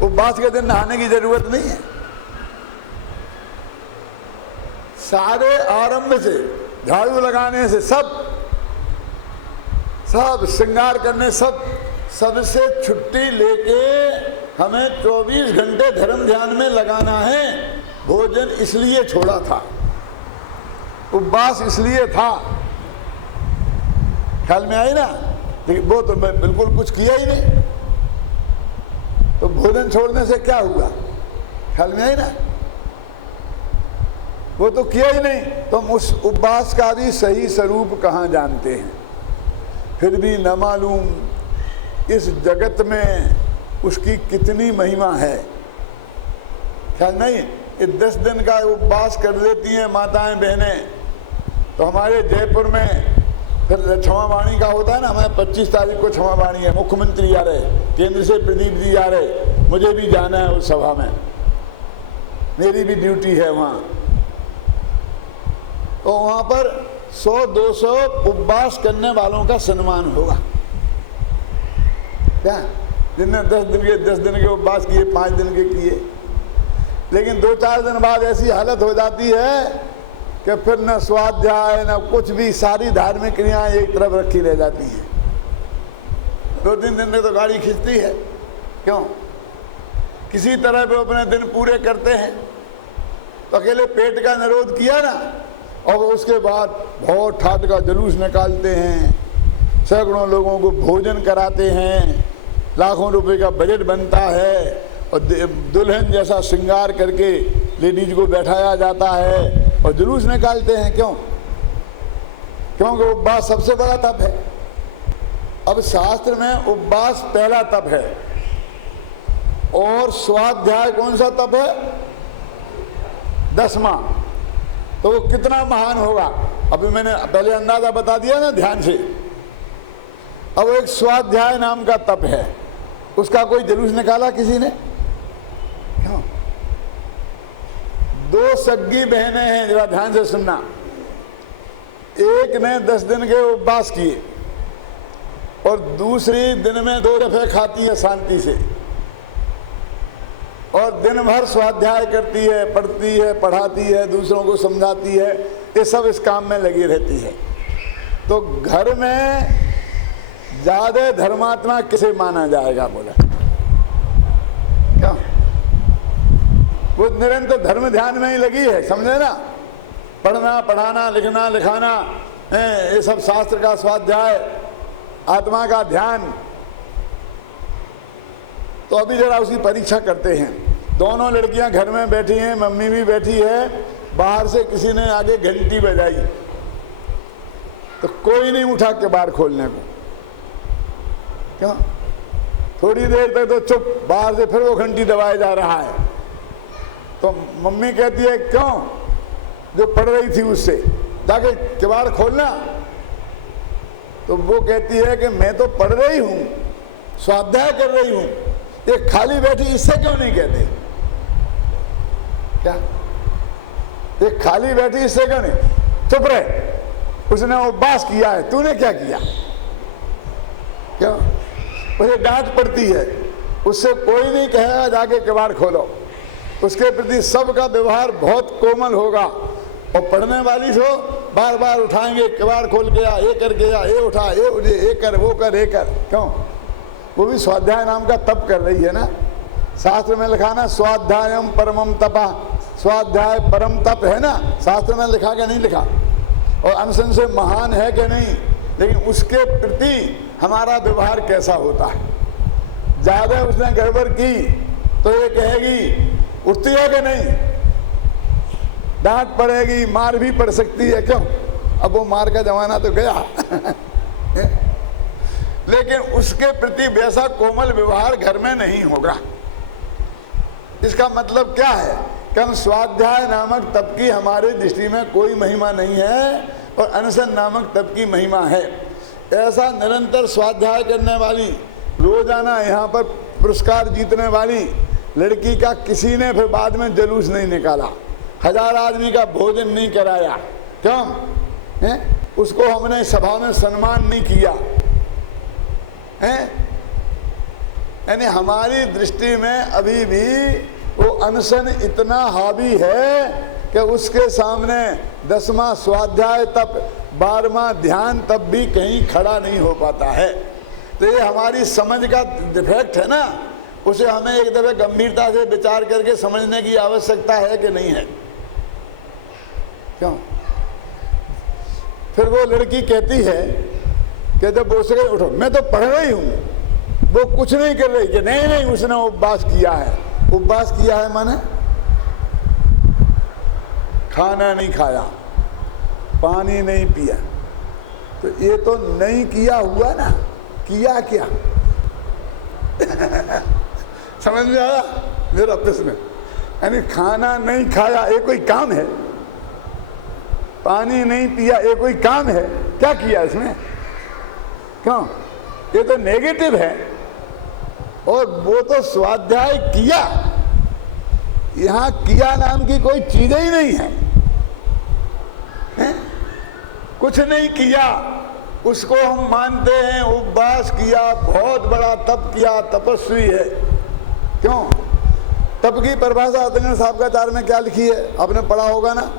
उपवास के दिन नहाने की जरूरत नहीं है। सारे आरंभ से, झाड़ू लगाने से, सब श्रृंगार करने, सबसे छुट्टी लेके हमें 24 घंटे धर्म ध्यान में लगाना है। भोजन इसलिए छोड़ा था, उपवास इसलिए था। ख्याल में आई ना? वो तो मैं बिल्कुल कुछ किया ही नहीं, तो भोजन छोड़ने से क्या हुआ? ख्याल में आई ना? वो तो किया ही नहीं, तो हम उस उपवास का भी सही स्वरूप कहाँ जानते हैं। फिर भी न मालूम इस जगत में उसकी कितनी महिमा है। ख्याल नहीं? ये 10 दिन का उपवास कर लेती हैं माताएं बहनें। तो हमारे जयपुर में फिर क्षमावाणी का होता है ना, हमारे 25 तारीख को क्षमावाणी है, मुख्यमंत्री आ रहे, केंद्र से प्रदीप जी आ रहे, मुझे भी जाना है उस सभा में, मेरी भी ड्यूटी है वहाँ। तो वहाँ पर 100-200 उपवास करने वालों का सम्मान होगा। क्या? जिनने 10 दिन के उपवास किए, 5 दिन के किए। लेकिन 2-4 दिन बाद ऐसी हालत हो जाती है कि फिर न स्वाध्याय न कुछ भी, सारी धार्मिक क्रियाएं एक तरफ रखी रह जाती हैं। 2-3 दिन में तो गाड़ी खींचती है। क्यों? किसी तरह पे अपने दिन पूरे करते हैं। तो अकेले पेट का निरोध किया ना, और उसके बाद बहुत ठाट का जुलूस निकालते हैं, सैकड़ों लोगों को भोजन कराते हैं, लाखों रुपए का बजट बनता है, और दुल्हन जैसा श्रृंगार करके लेडीज को बैठाया जाता है और जुलूस निकालते हैं। क्यों? क्योंकि उपवास सबसे बड़ा तप है। अब शास्त्र में उपवास पहला तप है, और स्वाध्याय कौन सा तप है? 10वां। तो वो कितना महान होगा? अभी मैंने पहले अंदाजा बता दिया ना ध्यान से। अब एक स्वाध्याय नाम का तप है, उसका कोई जुलूस निकाला किसी ने? क्यों? 2 सग्गी बहनें हैं, जरा ध्यान से सुनना। एक ने 10 दिन के उपवास किए और दूसरी दिन में 2 दफे खाती है शांति से, और दिन भर स्वाध्याय करती है, पढ़ती है, पढ़ाती है, दूसरों को समझाती है, ये सब इस काम में लगी रहती है। तो घर में ज्यादा धर्मात्मा किसे माना जाएगा? बोला क्या? वो निरंतर धर्म ध्यान में ही लगी है, समझे ना? पढ़ना, पढ़ाना, लिखना, लिखाना, ये सब शास्त्र का स्वाध्याय, आत्मा का ध्यान। तो अभी जरा उसी परीक्षा करते हैं। दोनों लड़कियां घर में बैठी हैं, मम्मी भी बैठी है, बाहर से किसी ने आगे घंटी बजाई, तो कोई नहीं उठा के बाहर खोलने को। क्यों? थोड़ी देर तक तो चुप, बाहर से फिर वो घंटी दबाया जा रहा है। तो मम्मी कहती है क्यों? जो पढ़ रही थी उससे, जाके किवाड़ खोलना। तो वो कहती है कि मैं तो पढ़ रही हूं, स्वाध्याय कर रही हूं, ये खाली बैठी इससे क्यों नहीं कहते? क्या ये खाली बैठी इससे क्यों नहीं? चुप रहे, उसने उपवास किया है, तूने क्या किया? क्यों? उसे डांट पड़ती है, उससे कोई नहीं कहेगा जाके किवाड़ खोलो, उसके प्रति सबका व्यवहार बहुत कोमल होगा। और पढ़ने वाली तो बार बार उठाएंगे, किवाड़ खोल के आ, ये कर गया, ये उठा, ये कर, वो कर, ये कर। क्यों? वो भी स्वाध्याय नाम का तप कर रही है ना। शास्त्र में लिखा ना, स्वाध्यायम परमम तपा, स्वाध्याय परम तप है ना, शास्त्र में लिखा कि नहीं लिखा? और अनशन से महान है कि नहीं? लेकिन उसके प्रति हमारा व्यवहार कैसा होता है? ज्यादा उसने गड़बड़ की तो ये कहेगी, उठती है कि नहीं? डांट पड़ेगी, मार भी पड़ सकती है। क्यों? अब वो मार का जमाना तो गया लेकिन उसके प्रति वैसा कोमल व्यवहार घर में नहीं होगा। इसका मतलब क्या है कि हम स्वाध्याय नामक तप की हमारे दृष्टि में कोई महिमा नहीं है और अनशन नामक तप की महिमा है। ऐसा निरंतर स्वाध्याय करने वाली, रोजाना यहाँ पर पुरस्कार जीतने वाली लड़की का किसी ने फिर बाद में जुलूस नहीं निकाला, 1000 आदमी का भोजन नहीं कराया। क्यों? उसको हमने सभा में सम्मान नहीं किया है। यानी हमारी दृष्टि में अभी भी वो अनशन इतना हावी है कि उसके सामने 10वां स्वाध्याय तप, 12वां ध्यान तप भी कहीं खड़ा नहीं हो पाता है। तो ये हमारी समझ का डिफेक्ट है ना, उसे हमें एक दफे गंभीरता से विचार करके समझने की आवश्यकता है कि नहीं है? क्यों? फिर वो लड़की कहती है कि जब वो से उठो, मैं तो पढ़ रही हूं, वो कुछ नहीं कर रही कि नहीं नहीं उसने उपवास किया है। उपवास किया है माने खाना नहीं खाया, पानी नहीं पिया, तो ये तो नहीं किया हुआ ना, किया क्या? समझ में आया मेरा प्रश्न? यानी खाना नहीं खाया ये कोई काम है? पानी नहीं पिया ये कोई काम है? क्या किया इसमें? क्यों? ये तो नेगेटिव है। और वो तो स्वाध्याय किया, यहां किया नाम की कोई चीज ही नहीं है, हैं? कुछ नहीं किया उसको हम मानते हैं उपवास किया, बहुत बड़ा तप किया, तपस्वी है। क्यों? तप की परिभाषा अतंगन साहबकाचार्य में क्या लिखी है? आपने पढ़ा होगा ना,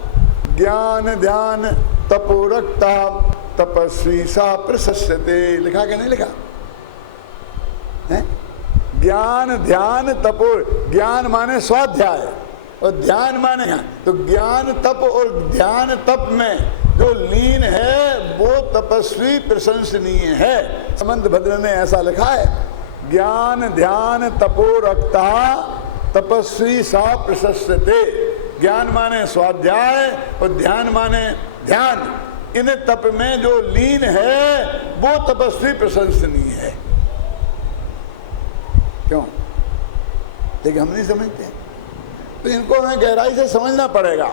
ज्ञान ध्यान तपोरक्ता तपस्वी सा प्रशस्यते। लिखा कि नहीं लिखा है? ज्ञान ध्यान तपो, ज्ञान माने स्वाध्याय और ध्यान माने, तो ज्ञान तप और ध्यान तप में जो लीन है वो तपस्वी प्रशंसनीय है। संबंध भद्र में ऐसा लिखा है, ज्ञान ध्यान तपो रक्ता तपस्वी सा प्रशस्यते। ज्ञान माने स्वाध्याय और ध्यान माने ध्यान, इन तप में जो लीन है वो तपस्वी प्रशंसनीय है। क्यों? लेकिन हम नहीं समझते, तो इनको हमें गहराई से समझना पड़ेगा।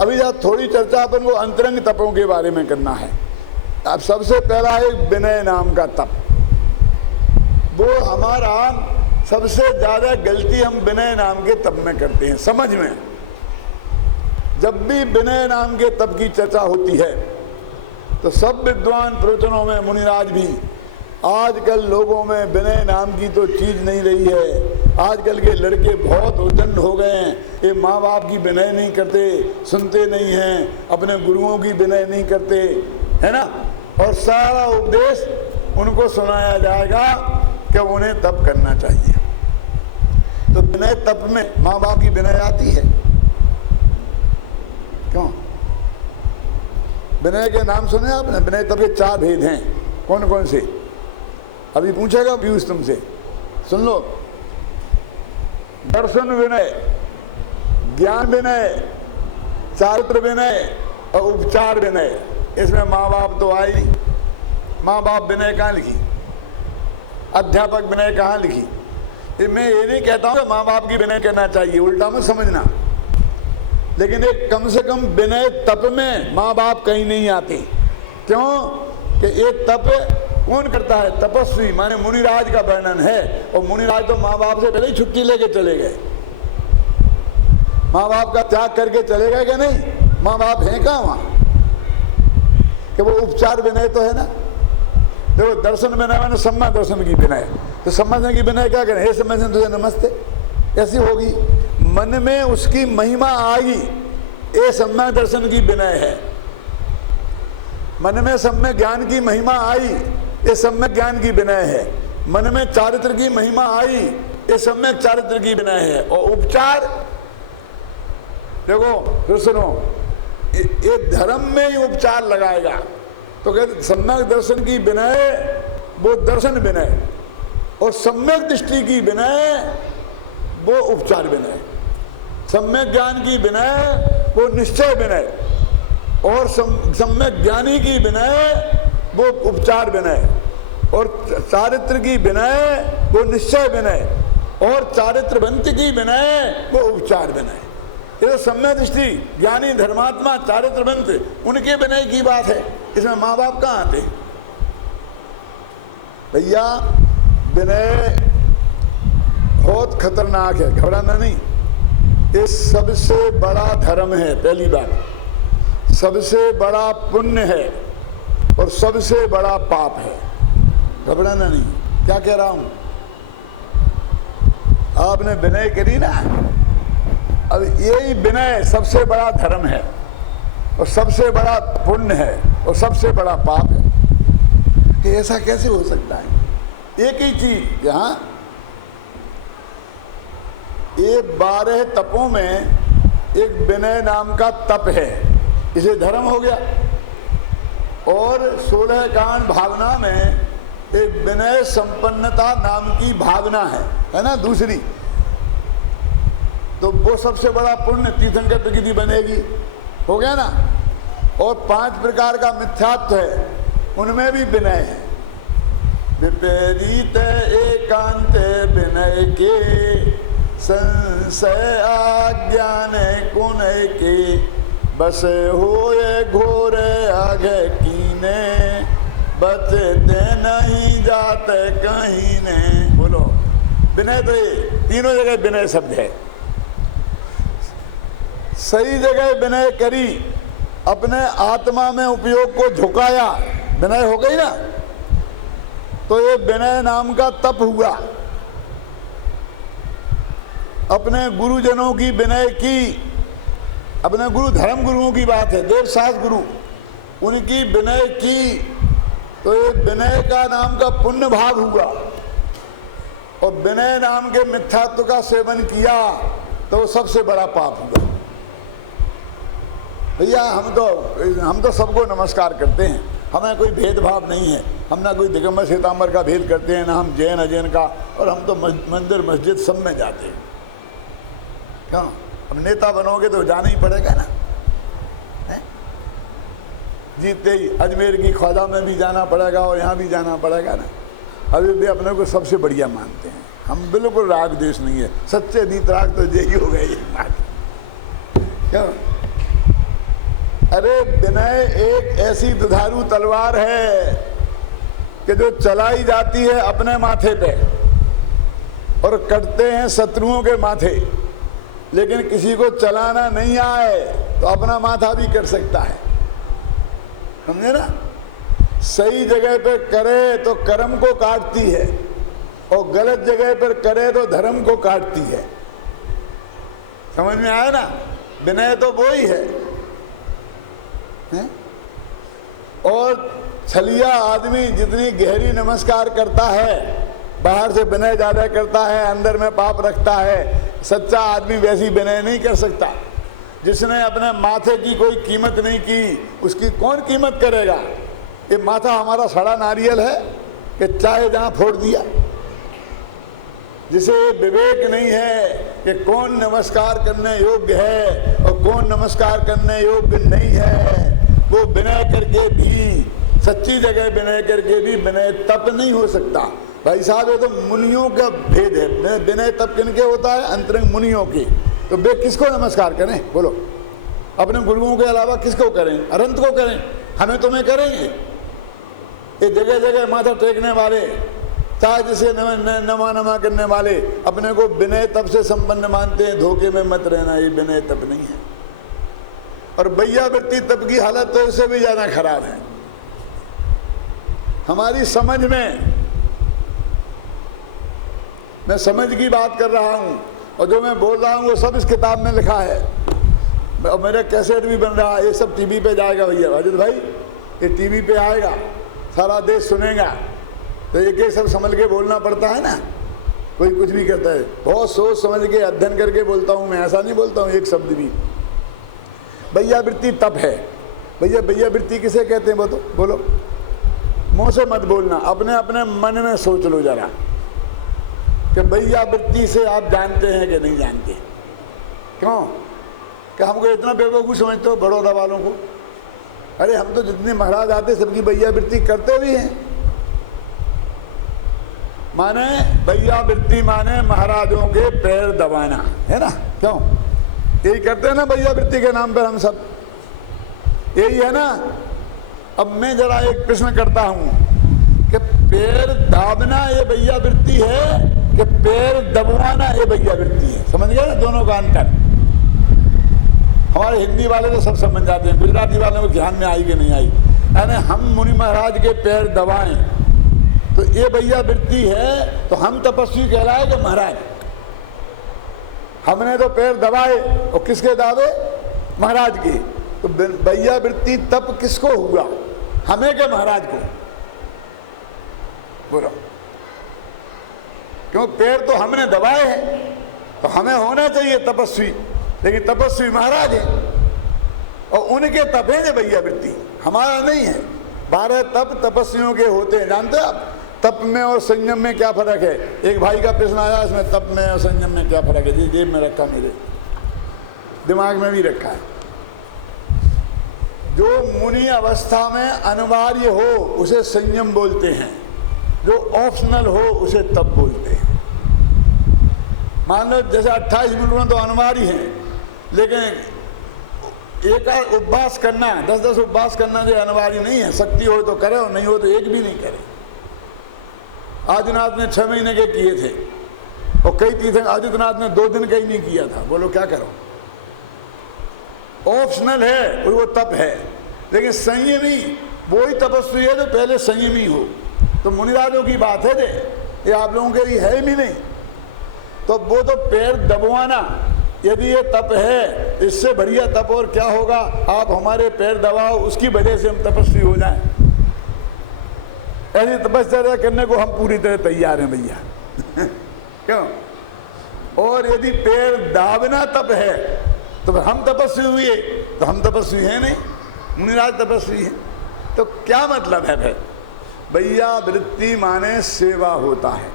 अभी जब थोड़ी चर्चा अपन को अंतरंग तपों के बारे में करना है। अब सबसे पहला है विनय नाम का तप। वो हमारा सबसे ज्यादा गलती हम विनय नाम के तप में करते हैं। समझ में, जब भी विनय नाम के तप की चर्चा होती है तो सब विद्वान प्रवचनों में मुनिराज भी, आजकल लोगों में विनय नाम की तो चीज नहीं रही है। आजकल के लड़के बहुत उद्दंड हो गए हैं, ये माँ बाप की विनय नहीं करते, सुनते नहीं हैं, अपने गुरुओं की विनय नहीं करते, है ना। और सारा उपदेश उनको सुनाया जाएगा कि उन्हें तप करना चाहिए। तो विनय तप में माँ बाप की विनय आती है? क्यों? विनय के नाम सुने आपने? विनय तप के 4 भेद हैं। कौन कौन से? अभी पूछेगा पीयूष तुमसे, सुन लो। दर्शन विनय, ज्ञान विनय, चारित्र विनय और उपचार विनय। इसमें माँ बाप तो आई नहीं। माँ बाप विनय कहाँ लिखी? अध्यापक विनय कहाँ लिखी? मैं ये नहीं कहता हूँ कि माँ बाप की विनय करना चाहिए, उल्टा मत समझना, लेकिन एक कम से कम विनय तप में माँ बाप कहीं नहीं आते। क्यों? कि एक तप कौन करता है? तपस्वी, माने मुनिराज का वर्णन है। और मुनिराज तो माँ बाप से पहले ही छुट्टी लेके चले गए, माँ बाप का त्याग करके चले गए कि नहीं? माँ बाप हैं कहाँ वहाँ? कि वो उपचार विनय तो है ना। देखो दर्शन विनय मैंने सम्मा दर्शन की विनय, तो सम्मा दर्शन की विनय क्या करें? हे सम्मा दर्शन तुझे नमस्ते, ऐसी होगी। मन में उसकी महिमा आई, ये सम्यक दर्शन की विनय है। मन में सम्यक ज्ञान की महिमा आई, ये सम्यक ज्ञान की विनय है। मन में चारित्र की महिमा आई, ये सम्यक चारित्र की विनय है। और उपचार देखो फिर सुनो, ये धर्म में ही उपचार लगाएगा तो कहते सम्यक दर्शन की विनय वो दर्शन विनय, और सम्यक दृष्टि की विनय वो उपचार विनय, सम्यक ज्ञान की विनय वो निश्चय विनय, और सम्यक ज्ञानी की विनय वो उपचार विनय, और चारित्र की विनय वो निश्चय विनय, और चारित्रवंत की विनय वो उपचार विनय। ये तो सम्यक दृष्टि ज्ञानी धर्मात्मा चारित्रवंत उनके विनय की बात है। इसमें माँ बाप कहाँ आते? भैया विनय बहुत खतरनाक है, घबराना नहीं। ये सबसे बड़ा धर्म है, पहली बात, सबसे बड़ा पुण्य है और सबसे बड़ा पाप है। घबराना नहीं, क्या कह रहा हूं? आपने विनय करी ना, अब यही विनय सबसे बड़ा धर्म है और सबसे बड़ा पुण्य है और सबसे बड़ा पाप है। कि ऐसा कैसे हो सकता है? एक ही चीज यहाँ, ये 12 तपों में एक विनय नाम का तप है, इसे धर्म हो गया। और 16 कांड भावना में एक विनय संपन्नता नाम की भावना है ना, दूसरी। तो वो सबसे बड़ा पुण्य तीर्थंकर प्रकृति बनेगी, हो गया ना। और 5 प्रकार का मिथ्यात्व है, उनमें भी विनय है। विपरीत एकांत विनय के, संशय अज्ञान कुन के, बस होए घोर आगे कीने, बचते नहीं जाते कहीं ने। बोलो विनय, तो ये तीनों जगह विनय शब्द है। सही जगह विनय करी, अपने आत्मा में उपयोग को झुकाया, विनय हो गई ना, तो ये विनय नाम का तप हुआ। अपने गुरुजनों की विनय की, अपने गुरु धर्म गुरुओं की बात है, देव शास्त्र गुरु, उनकी विनय की, तो ये विनय का नाम का पुण्य भाग हुआ। और विनय नाम के मिथ्यात्व का सेवन किया तो सबसे बड़ा पाप हुआ। भैया हम तो सबको नमस्कार करते हैं, हमें कोई भेदभाव नहीं है। हम ना कोई दिगंबर श्वेतांबर का भेद करते हैं, ना हम जैन अजैन का, और हम तो मंदिर मस्जिद सब में जाते हैं। क्यों? अब नेता बनोगे तो जाना ही पड़ेगा ना, जीतते ही अजमेर की ख्वाजा में भी जाना पड़ेगा और यहाँ भी जाना पड़ेगा ना। अभी भी अपने को सबसे बढ़िया मानते हैं हम, बिल्कुल राग द्वेष नहीं है। सच्चे वीतराग तो यही हो गए। क्यों? अरे विनय एक ऐसी दुधारू तलवार है कि जो चलाई जाती है अपने माथे पे और कटते हैं शत्रुओं के माथे, लेकिन किसी को चलाना नहीं आए तो अपना माथा भी कर सकता है। समझे ना? सही जगह पे करे तो कर्म को काटती है, और गलत जगह पर करे तो धर्म को काटती है। समझ में आया ना? विनय तो वो ही है। और छलिया आदमी जितनी गहरी नमस्कार करता है, बाहर से विनय ज्यादा करता है, अंदर में पाप रखता है। सच्चा आदमी वैसी विनय नहीं कर सकता। जिसने अपने माथे की कोई कीमत नहीं की, उसकी कौन कीमत करेगा? ये माथा हमारा सड़ा नारियल है कि चाहे जहां फोड़ दिया। जिसे विवेक नहीं है कि कौन नमस्कार करने योग्य है और कौन नमस्कार करने योग्य नहीं है, वो विनय करके भी, सच्ची जगह विनय करके भी विनय तप नहीं हो सकता। भाई साहब ये तो मुनियों का भेद है। विनय तप किनके होता है? अंतरंग मुनियों के। तो वे किसको नमस्कार करें? बोलो, अपने गुरुओं के अलावा किसको करें? अनंत को करें। हमें तुम्हें करेंगे, ये जगह जगह माथा टेकने वाले, चाहे जिसे नमा नमा करने वाले अपने को विनय तप से संपन्न मानते हैं। धोखे में मत रहना, ये विनय तप नहीं है। और बैयावृत्ति तप की हालत तो इससे भी ज्यादा खराब है। हमारी समझ में, मैं समझ की बात कर रहा हूं और जो मैं बोल रहा हूं वो सब इस किताब में लिखा है। और मेरा कैसेट भी बन रहा है, ये सब टीवी पे जाएगा भैया अजित भाई, ये टीवी पे आएगा, सारा देश सुनेगा। तो एक एक सब समझ के बोलना पड़ता है ना, कोई कुछ भी कहता है। बहुत सोच समझ के अध्ययन करके बोलता हूँ मैं, ऐसा नहीं बोलता हूँ एक शब्द भी। बैयावृत्ति तप है। भैया बैयावृत्ति किसे कहते हैं बोलो, मुंह से मत बोलना, अपने अपने मन में सोच लो जरा कि बैयावृत्ति से आप जानते हैं कि नहीं जानते। क्यों कि हमको इतना बेवकूफ़ समझते हो बड़ौदा वालों को? अरे हम तो जितने महाराज आते सबकी बैयावृत्ति करते भी हैं। माने बैयावृत्ति माने महाराजों के पैर दबाना है ना, क्यों? यही करते हैं ना बैयावृत्ति के नाम पर हम सब, यही है ना। अब मैं जरा एक प्रश्न करता हूं कि पैर दाबना ये बैयावृत्ति है कि पैर दबवाना ये बैयावृत्ति है? समझ गए ना दोनों का अंतर? हमारे हिंदी वाले तो सब समझ जाते हैं, गुजराती वालों को ध्यान में आई कि नहीं आई। यानी हम मुनि महाराज के पैर दबाएं तो ये बैयावृत्ति है, तो हम तपस्वी कहलाए कि महाराज? हमने तो पैर दबाए, और किसके दावे? महाराज के। तो बैयावृत्ति तप किसको हुआ, हमें के महाराज को? बोलो, क्यों? पैर तो हमने दबाए हैं, तो हमें होना चाहिए तपस्वी, लेकिन तपस्वी महाराज है और उनके तप है बैयावृत्ति, हमारा नहीं है। 12 तप तपस्वियों के होते हैं, जानते हैं आप? तप में और संयम में क्या फर्क है? एक भाई का प्रश्न आया, इसमें तप में और संयम में क्या फर्क है? जी जेब में रखा, मेरे दिमाग में भी रखा है। जो मुनि अवस्था में अनिवार्य हो उसे संयम बोलते हैं, जो ऑप्शनल हो उसे तप बोलते हैं। मान लो जैसे 28 मिनट तो अनिवार्य है, लेकिन एक उपवास करना, 10-10 उपवास करना जो अनिवार्य नहीं है। शक्ति हो तो करे और नहीं हो तो एक भी नहीं करे। आदिनाथ ने 6 महीने के किए थे और कई तीर्थ आदित्यनाथ ने 2 दिन का ही नहीं किया था। बोलो क्या करो? ऑप्शनल है और वो तप है, लेकिन संयमी वो ही तपस्वी है जो पहले संयमी हो। तो मुनिराजों की बात है ये आप लोगों के लिए है भी नहीं। तो वो तो पैर दबवाना, यदि ये तप है, इससे बढ़िया तप और क्या होगा? आप हमारे पैर दबाओ, उसकी वजह से हम तपस्वी हो जाएं। ऐसी तपस्या करने को हम पूरी तरह तैयार हैं भैया। क्यों? और यदि पैर दाबना तप है तो हम तपस्वी हुए? तो हम तपस्वी हैं नहीं, मुनिराज तपस्वी हैं। तो क्या मतलब है फिर? बैयावृत्ति माने सेवा होता है,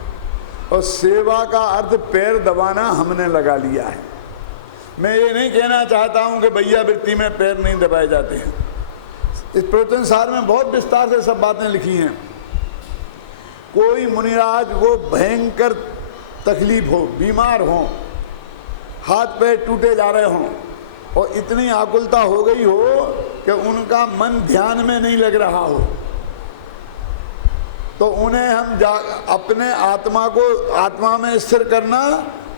और सेवा का अर्थ पैर दबाना हमने लगा लिया है। मैं ये नहीं कहना चाहता हूं कि बैयावृत्ति में पैर नहीं दबाए जाते हैं। इस प्रवचन सार में बहुत विस्तार से सब बातें लिखी हैं। कोई मुनिराज को भयंकर तकलीफ हो, बीमार हो, हाथ पैर टूटे जा रहे हों और इतनी आकुलता हो गई हो कि उनका मन ध्यान में नहीं लग रहा हो, तो उन्हें हम अपने आत्मा को आत्मा में स्थिर करना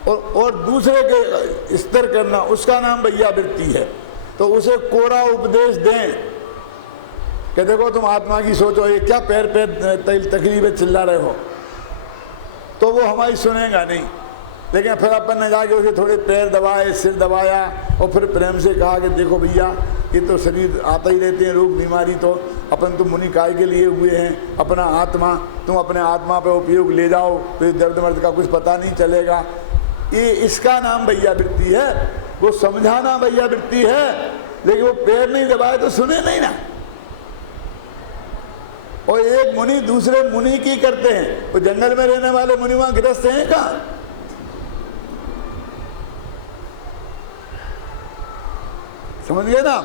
और दूसरे के स्थिर करना, उसका नाम बैयावृत्ति है। तो उसे कोरा उपदेश दें कि देखो तुम आत्मा की सोचो, ये क्या पैर तकलीफ है, चिल्ला रहे हो, तो वो हमारी सुनेगा नहीं। लेकिन फिर अपन ने जाके उसे थोड़े पैर दबाए, सिर दबाया और फिर प्रेम से कहा कि देखो भैया ये तो शरीर आता ही रहते हैं, रोग बीमारी, तो अपन तो मुनि काय के लिए हुए हैं, अपना आत्मा तुम अपने आत्मा पे उपयोग ले जाओ, तो दर्द मर्द का कुछ पता नहीं चलेगा। ये इसका नाम बैयावृत्ति है, वो समझाना बैयावृत्ति है। लेकिन वो पैर नहीं दबाए तो सुने नहीं ना। और एक मुनि दूसरे मुनि की करते हैं, वो जंगल में रहने वाले मुनि वहां गृहस्थ हैं कहाँ? समझ गए ना?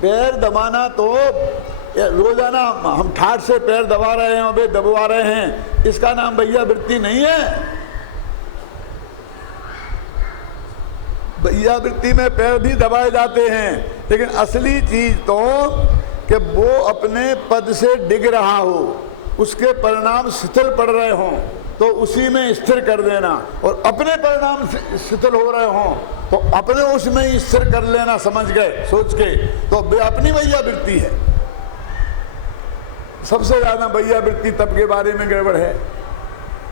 पैर दबाना तो रोजाना हम ठाठ से पैर दबा रहे हैं और दबवा रहे हैं, इसका नाम बैयावृत्ति नहीं है। बैयावृत्ति में पैर भी दबाए जाते हैं, लेकिन असली चीज तो कि वो अपने पद से डिग रहा हो, उसके परिणाम शिथिल पड़ रहे हों तो उसी में स्थिर कर देना, और अपने परिणाम शिथिल हो रहे हों तो अपने उसमें ही स्थिर कर लेना, समझ गए सोच के। तो अपनी वैयावृत्ति है, सबसे ज्यादा वैयावृत्ति तप के बारे में गड़बड़ है।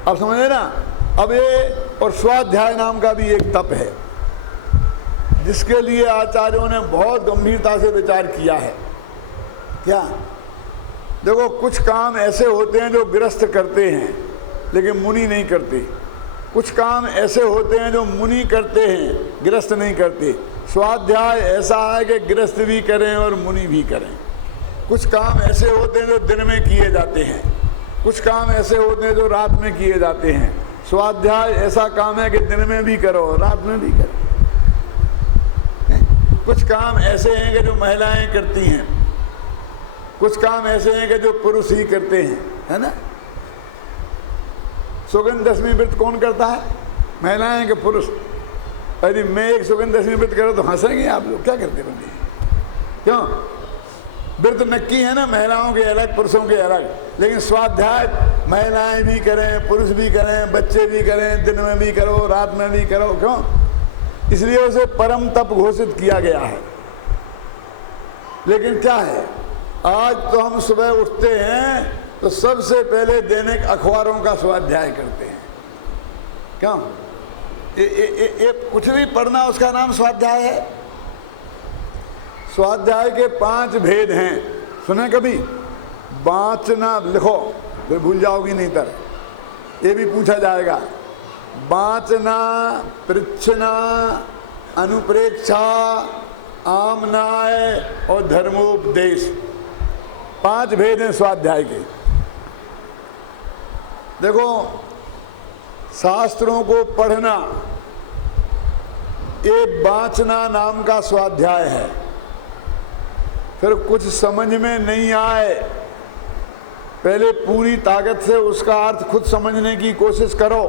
अब समझे ना। अब ये और स्वाध्याय नाम का भी एक तप है जिसके लिए आचार्यों ने बहुत गंभीरता से विचार किया है। क्या? देखो, कुछ काम ऐसे होते हैं जो गृहस्थ करते हैं लेकिन मुनि नहीं करते, कुछ काम ऐसे होते हैं जो मुनि करते हैं गृहस्थ नहीं करते। स्वाध्याय ऐसा है कि गृहस्थ भी करें और मुनि भी करें। कुछ काम ऐसे होते हैं जो दिन में किए जाते हैं, कुछ काम ऐसे होते हैं जो रात में किए जाते हैं। स्वाध्याय ऐसा काम है कि दिन में भी करो रात में भी करो। कुछ काम ऐसे हैं कि जो महिलाएं करती हैं, कुछ काम ऐसे हैं कि जो पुरुष ही करते हैं, है ना। सुगंध दशमी व्रत कौन करता है, महिलाएं कि पुरुष? यदि मैं एक सुगंध दशमी व्रत करूँ तो हंसेंगे आप लोग, क्या करते बंदे? क्यों? व्रत नक्की है ना, महिलाओं के अलग पुरुषों के अलग, लेकिन स्वाध्याय महिलाएं भी करें पुरुष भी करें बच्चे भी करें, दिन में भी करो रात में भी करो। क्यों? इसलिए उसे परम तप घोषित किया गया है। लेकिन क्या है, आज तो हम सुबह उठते हैं तो सबसे पहले दैनिक अखबारों का स्वाध्याय करते हैं। क्यों? कुछ भी पढ़ना उसका नाम स्वाध्याय है। स्वाध्याय के 5 भेद हैं, सुने कभी? बाँचना लिखो, फिर भूल जाओगी नहीं तर ये भी पूछा जाएगा। बाँचना, पृच्छना, अनुप्रेक्षा, आमनाय और धर्मोपदेश, 5 भेद हैं स्वाध्याय के। देखो, शास्त्रों को पढ़ना एक बाँचना नाम का स्वाध्याय है। फिर कुछ समझ में नहीं आए, पहले पूरी ताकत से उसका अर्थ खुद समझने की कोशिश करो।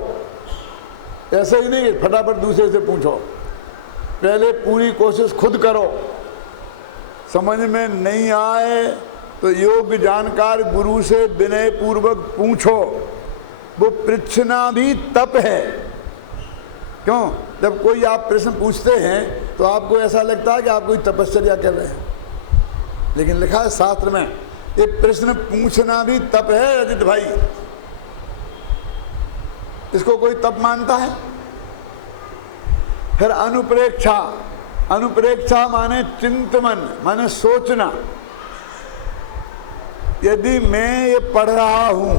ऐसे ही नहीं फटाफट दूसरे से पूछो, पहले पूरी कोशिश खुद करो। समझ में नहीं आए तो योग्य जानकार गुरु से विनय पूर्वक पूछो। वो पृच्छना भी तप है। क्यों? जब कोई आप प्रश्न पूछते हैं तो आपको ऐसा लगता है कि आप कोई तपस्या कर रहे हैं, लेकिन लिखा है शास्त्र में ये प्रश्न पूछना भी तप है। अजित भाई, इसको कोई तप मानता है? फिर अनुप्रेक्षा, अनुप्रेक्षा माने चिंतन, माने सोचना। यदि मैं ये पढ़ रहा हूं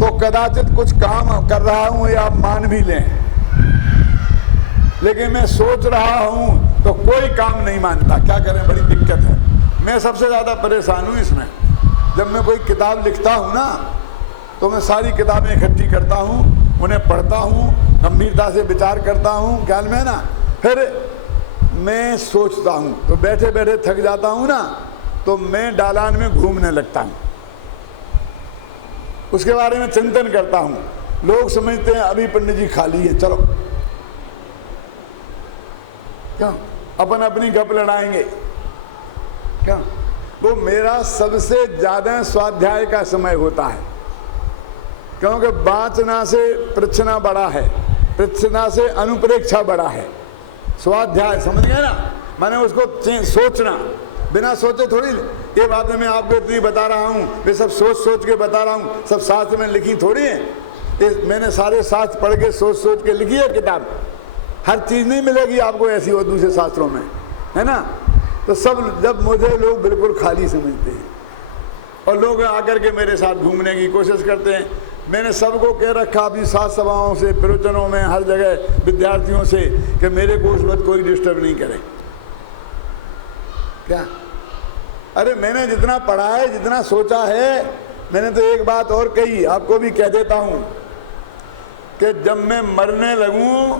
तो कदाचित कुछ काम कर रहा हूं ये आप मान भी लें, लेकिन मैं सोच रहा हूं तो कोई काम नहीं मानता। क्या करें, बड़ी दिक्कत है। मैं सबसे ज़्यादा परेशान हूँ इसमें। जब मैं कोई किताब लिखता हूँ ना तो मैं सारी किताबें इकट्ठी करता हूँ, उन्हें पढ़ता हूँ, गंभीरता से विचार करता हूँ ख्याल में ना, फिर मैं सोचता हूँ तो बैठे बैठे थक जाता हूँ ना, तो मैं दालान में घूमने लगता हूँ, उसके बारे में चिंतन करता हूँ। लोग समझते हैं अभी पंडित जी खाली है, चलो क्या अपन अपनी गप लड़ाएंगे। क्या? वो मेरा सबसे ज्यादा स्वाध्याय का समय होता है, क्योंकि बाँचना से पृच्छना बड़ा है, पृच्छना से अनुप्रेक्षा बड़ा है। स्वाध्याय समझ गए ना, मैंने उसको सोचना, बिना सोचे थोड़ी ये बातें मैं आपको इतनी बता रहा हूँ, वे सब सोच सोच के बता रहा हूँ, सब शास्त्र में लिखी थोड़ी है। मैंने सारे शास्त्र पढ़ के सोच सोच के लिखी है किताब। हर चीज़ नहीं मिलेगी आपको ऐसी और दूसरे शास्त्रों में, है ना। तो सब, जब मुझे लोग बिल्कुल खाली समझते हैं और लोग आकर के मेरे साथ घूमने की कोशिश करते हैं, मैंने सबको कह रखा अपनी साथ सभाओं से, प्रवचनों में, हर जगह विद्यार्थियों से कि मेरे को उस वक्त कोई डिस्टर्ब नहीं करे। क्या? अरे मैंने जितना पढ़ा है, जितना सोचा है, मैंने तो एक बात और कही, आपको भी कह देता हूँ कि जब मैं मरने लगूं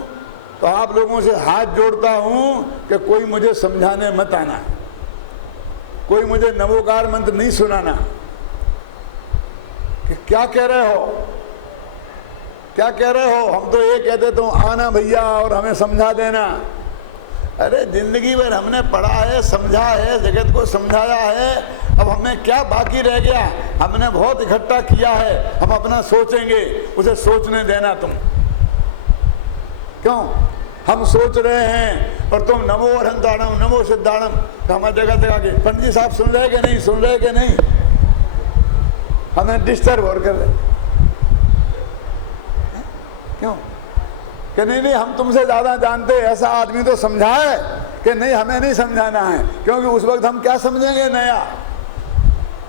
तो आप लोगों से हाथ जोड़ता हूं कि कोई मुझे समझाने मत आना, कोई मुझे नवोकार मंत्र नहीं सुनाना कि क्या कह रहे हो, क्या कह रहे हो। हम तो ये कहते तो आना भैया और हमें समझा देना। अरे जिंदगी भर हमने पढ़ा है, समझा है, जगत को समझाया है, अब हमें क्या बाकी रह गया? हमने बहुत इकट्ठा किया है, हम अपना सोचेंगे, उसे सोचने देना तुम। क्यों हम सोच रहे हैं और तुम नमो अरहंताणम नमो सिद्धाणम तो हमारे जगह जगह के पंडित जी साहब सुन रहे कि नहीं, सुन रहे कि नहीं, हमें डिस्टर्ब और कर रहे। क्यों कि नहीं हम तुमसे ज्यादा जानते, ऐसा आदमी तो समझाए कि नहीं हमें नहीं समझाना है, क्योंकि उस वक्त हम क्या समझेंगे नया?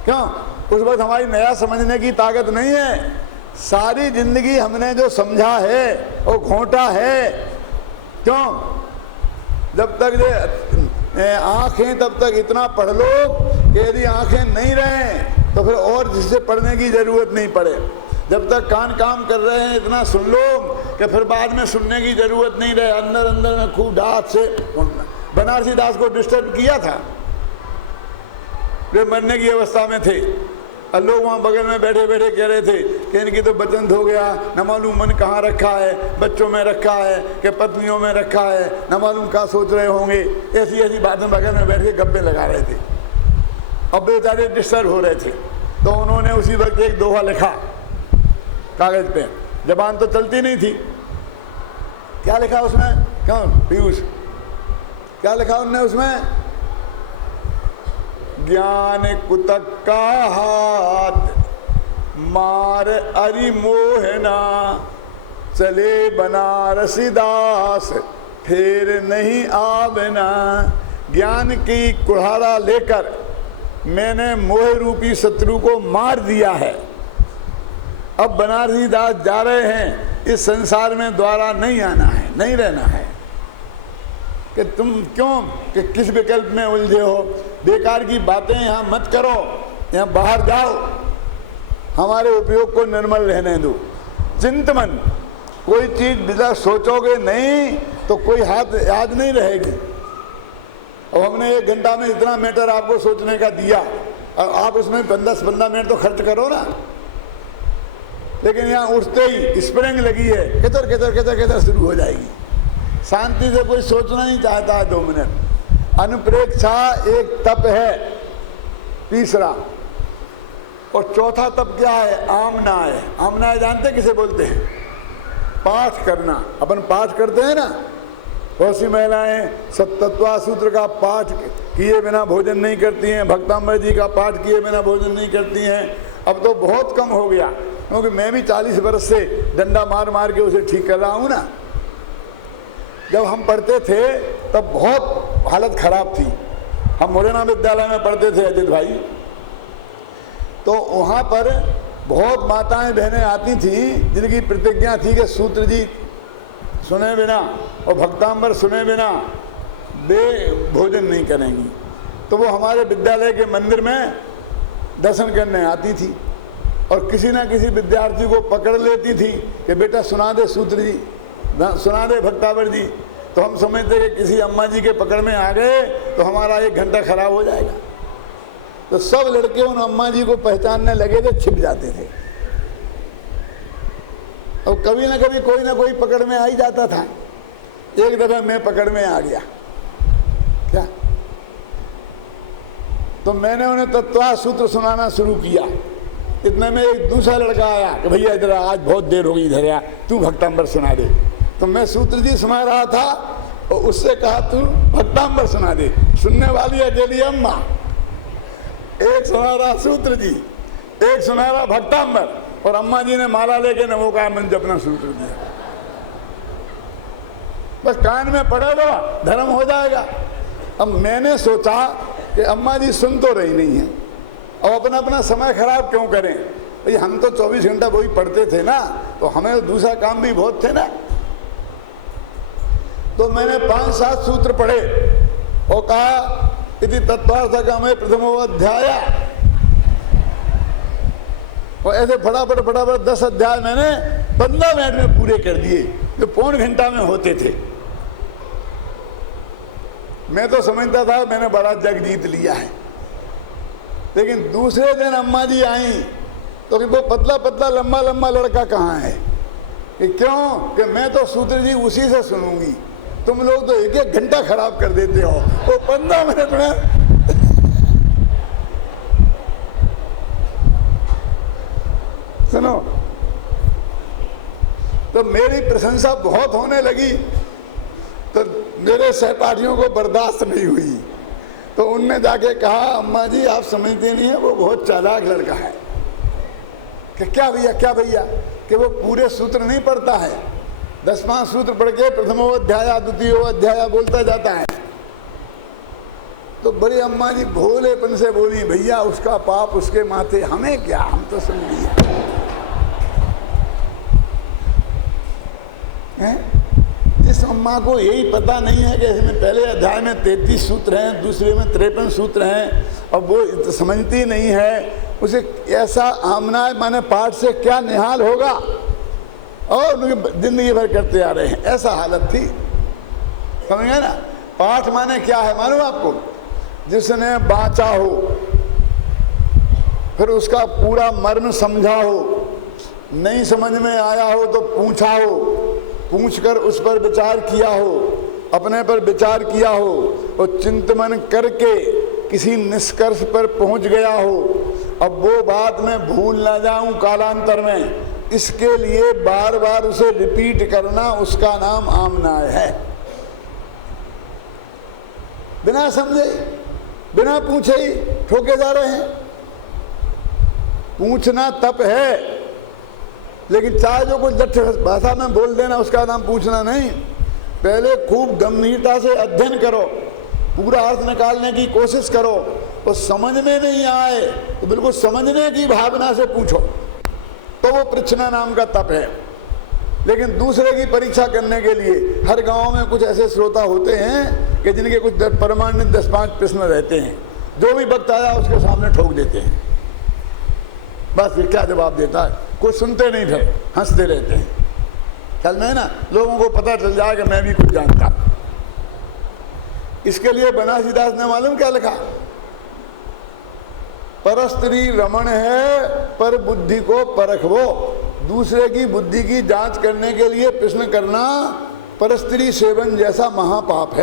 क्यों उस वक्त हमारी नया समझने की ताकत नहीं है। सारी जिंदगी हमने जो समझा है वो घोंटा है। क्यों जब तक आंखें तब तक इतना पढ़ लो कि यदि आंखें नहीं रहें तो फिर और जिससे पढ़ने की जरूरत नहीं पड़े। जब तक कान काम कर रहे हैं इतना सुन लो कि फिर बाद में सुनने की जरूरत नहीं रहे। अंदर अंदर में खूब डांट से बनारसी दास को डिस्टर्ब किया था, वे मरने की अवस्था में थे और लोग वहाँ बगल में बैठे बैठे कह रहे थे कि इनकी तो वचन हो गया, न मालूम मन कहाँ रखा है, बच्चों में रखा है कि पत्नियों में रखा है, न मालूम क्या सोच रहे होंगे। ऐसी ऐसी बातें बगल में बैठ के गप्पे लगा रहे थे। अब बेचारे डिस्टर्ब हो रहे थे तो उन्होंने उसी वक्त एक दोहा लिखा कागज पे, जबान तो चलती नहीं थी। क्या लिखा उसमें? क्यों पीयूष क्या लिखा उनने उसमें? ज्ञान कुतक का हाथ मार अरि मोहना, चले बनारसी दास फिर नहीं आबना। ज्ञान की कुल्हाड़ा लेकर मैंने मोह रूपी शत्रु को मार दिया है। अब बनारसी दास जा रहे हैं, इस संसार में द्वारा नहीं आना है, नहीं रहना है। कि तुम क्यों कि किस विकल्प में उलझे हो? बेकार की बातें यहाँ मत करो, यहाँ बाहर जाओ, हमारे उपयोग को निर्मल रहने दो। चिंतमन कोई चीज बिना सोचोगे नहीं तो कोई हाथ याद नहीं रहेगी। अब हमने 1 घंटा में इतना मैटर आपको सोचने का दिया और आप उसमें 10-15 मिनट तो खर्च करो ना। लेकिन यहाँ उठते ही स्प्रिंग लगी है, किधर किधर किधर किधर शुरू हो जाएगी। शांति से कोई सोचना नहीं चाहता है 2 मिनट। अनुप्रेक्षा एक तप है, तीसरा, और चौथा तप क्या है? आमना है। आमना है जानते किसे बोलते हैं? पाठ करना। अपन पाठ करते हैं ना, बहुत सी महिलाएं सप्तत्वा सूत्र का पाठ किए बिना भोजन नहीं करती हैं, भक्तांबर जी का पाठ किए बिना भोजन नहीं करती हैं। अब तो बहुत कम हो गया, क्योंकि मैं भी 40 वर्ष से डंडा मार मार के उसे ठीक कर रहा हूँ ना। जब हम पढ़ते थे तब बहुत हालत खराब थी। हम मुरैना विद्यालय में पढ़ते थे अजित भाई, तो वहाँ पर बहुत माताएं बहनें आती थीं जिनकी प्रतिज्ञा थी कि सूत्र जी सुने बिना और भक्तांबर सुने बिना वे भोजन नहीं करेंगी। तो वो हमारे विद्यालय के मंदिर में दर्शन करने आती थी और किसी ना किसी विद्यार्थी को पकड़ लेती थी कि बेटा सुना दे सूत्र जी, सुना दे भक्तांबर जी। तो हम समझते कि किसी अम्मा जी के पकड़ में आ गए तो हमारा 1 घंटा खराब हो जाएगा। तो सब लड़के उन अम्मा जी को पहचानने लगे थे, छिप जाते थे। और कभी ना कभी कोई ना कोई पकड़ में आ ही जाता था। एक दफा मैं पकड़ में आ गया। क्या? तो मैंने उन्हें तत्वा सूत्र सुनाना शुरू किया। इतने में एक दूसरा लड़का आया कि भैया इधर आज बहुत देर हो गई, इधर आ, तू भक्तांबर सुना दे। तो मैं सूत्र जी सुना रहा था और उससे कहा तू भक्तांबर सुना दे। सुनने वाली अकेली अम्मा, एक सुना रहा सूत्र जी, एक सुना रहा भक्तांबर, और अम्मा जी ने माला लेके नमो का मंत्र अपना सूत्र दिया। बस कान में पड़े तो धर्म हो जाएगा। अब मैंने सोचा कि अम्मा जी सुन तो रही नहीं है, और अपना अपना समय खराब क्यों करें भाई? हम तो 24 घंटा वही पढ़ते थे ना, तो हमें तो दूसरा काम भी बहुत थे ना। तो मैंने 5-7 सूत्र पढ़े और कहा इति तत्वार्थकमे प्रथमो अध्याय, और ऐसे फटाफट 10 अध्याय मैंने 15 मिनट में पूरे कर दिए, जो 1.25 घंटा में होते थे। मैं तो समझता था मैंने बड़ा जग जीत लिया है। लेकिन दूसरे दिन अम्मा जी आई तो कि वो पतला पतला लंबा लंबा लड़का कहाँ है? कि क्यों? कि मैं तो सूत्र जी उसी से सुनूंगी, तुम लोग तो 1-1 घंटा खराब कर देते हो। वो 15 मिनट में सुनो, तो मेरी प्रशंसा बहुत होने लगी तो मेरे सहपाठियों को बर्दाश्त नहीं हुई, तो उनने जाके कहा अम्मा जी आप समझते नहीं है, वो बहुत चालाक लड़का है। कि क्या भैया कि वो पूरे सूत्र नहीं पढ़ता है, 10वां सूत्र पढ़ के प्रथमो अध्याय द्वितीयो अध्याय बोलता जाता है। तो बड़ी अम्मा जी भोलेपन से बोली भैया उसका पाप उसके माथे, हमें क्या, हम तो सुन लिया। जिस अम्मा को यही पता नहीं है कि इसमें पहले अध्याय में 33 सूत्र हैं, दूसरे में 53 सूत्र हैं, और वो समझती नहीं है, उसे ऐसा आमना माने पाठ से क्या निहाल होगा, और जिंदगी भर करते आ रहे हैं, ऐसा हालत थी। समझ गए ना? पाठ माने क्या है मालूम आपको? जिसने बाँचा हो, फिर उसका पूरा मर्म समझा हो, नहीं समझ में आया हो तो पूछा हो, पूछकर उस पर विचार किया हो, अपने पर विचार किया हो, और चिंतन करके किसी निष्कर्ष पर पहुंच गया हो, अब वो बात मैं भूल ना जाऊं कालांतर में, इसके लिए बार बार उसे रिपीट करना, उसका नाम आमनाय है। बिना समझे बिना पूछे ही ठोके जा रहे हैं। पूछना तप है, लेकिन चाहे जो कुछ लठ भाषा में बोल देना उसका नाम पूछना नहीं। पहले खूब गंभीरता से अध्ययन करो, पूरा अर्थ निकालने की कोशिश करो, और समझ में नहीं आए तो बिल्कुल समझने की भावना से पूछो, तो वो पृच्छना नाम का तप है। लेकिन दूसरे की परीक्षा करने के लिए हर गांव में कुछ ऐसे श्रोता होते हैं कि जिनके कुछ परमानेंट 10-5 प्रश्न रहते हैं, जो भी वक्त आया उसके सामने ठोक देते हैं। बस ये क्या जवाब देता है, कुछ सुनते नहीं थे, हंसते रहते हैं। कल में ना लोगों को पता चल जाए कि मैं भी कुछ जानता। इसके लिए बनारसीदास ने मालूम क्या लिखा? परस्त्री रमण है पर बुद्धि को परखवो। दूसरे की बुद्धि की जांच करने के लिए प्रश्न करना परस्त्री सेवन जैसा महापाप है।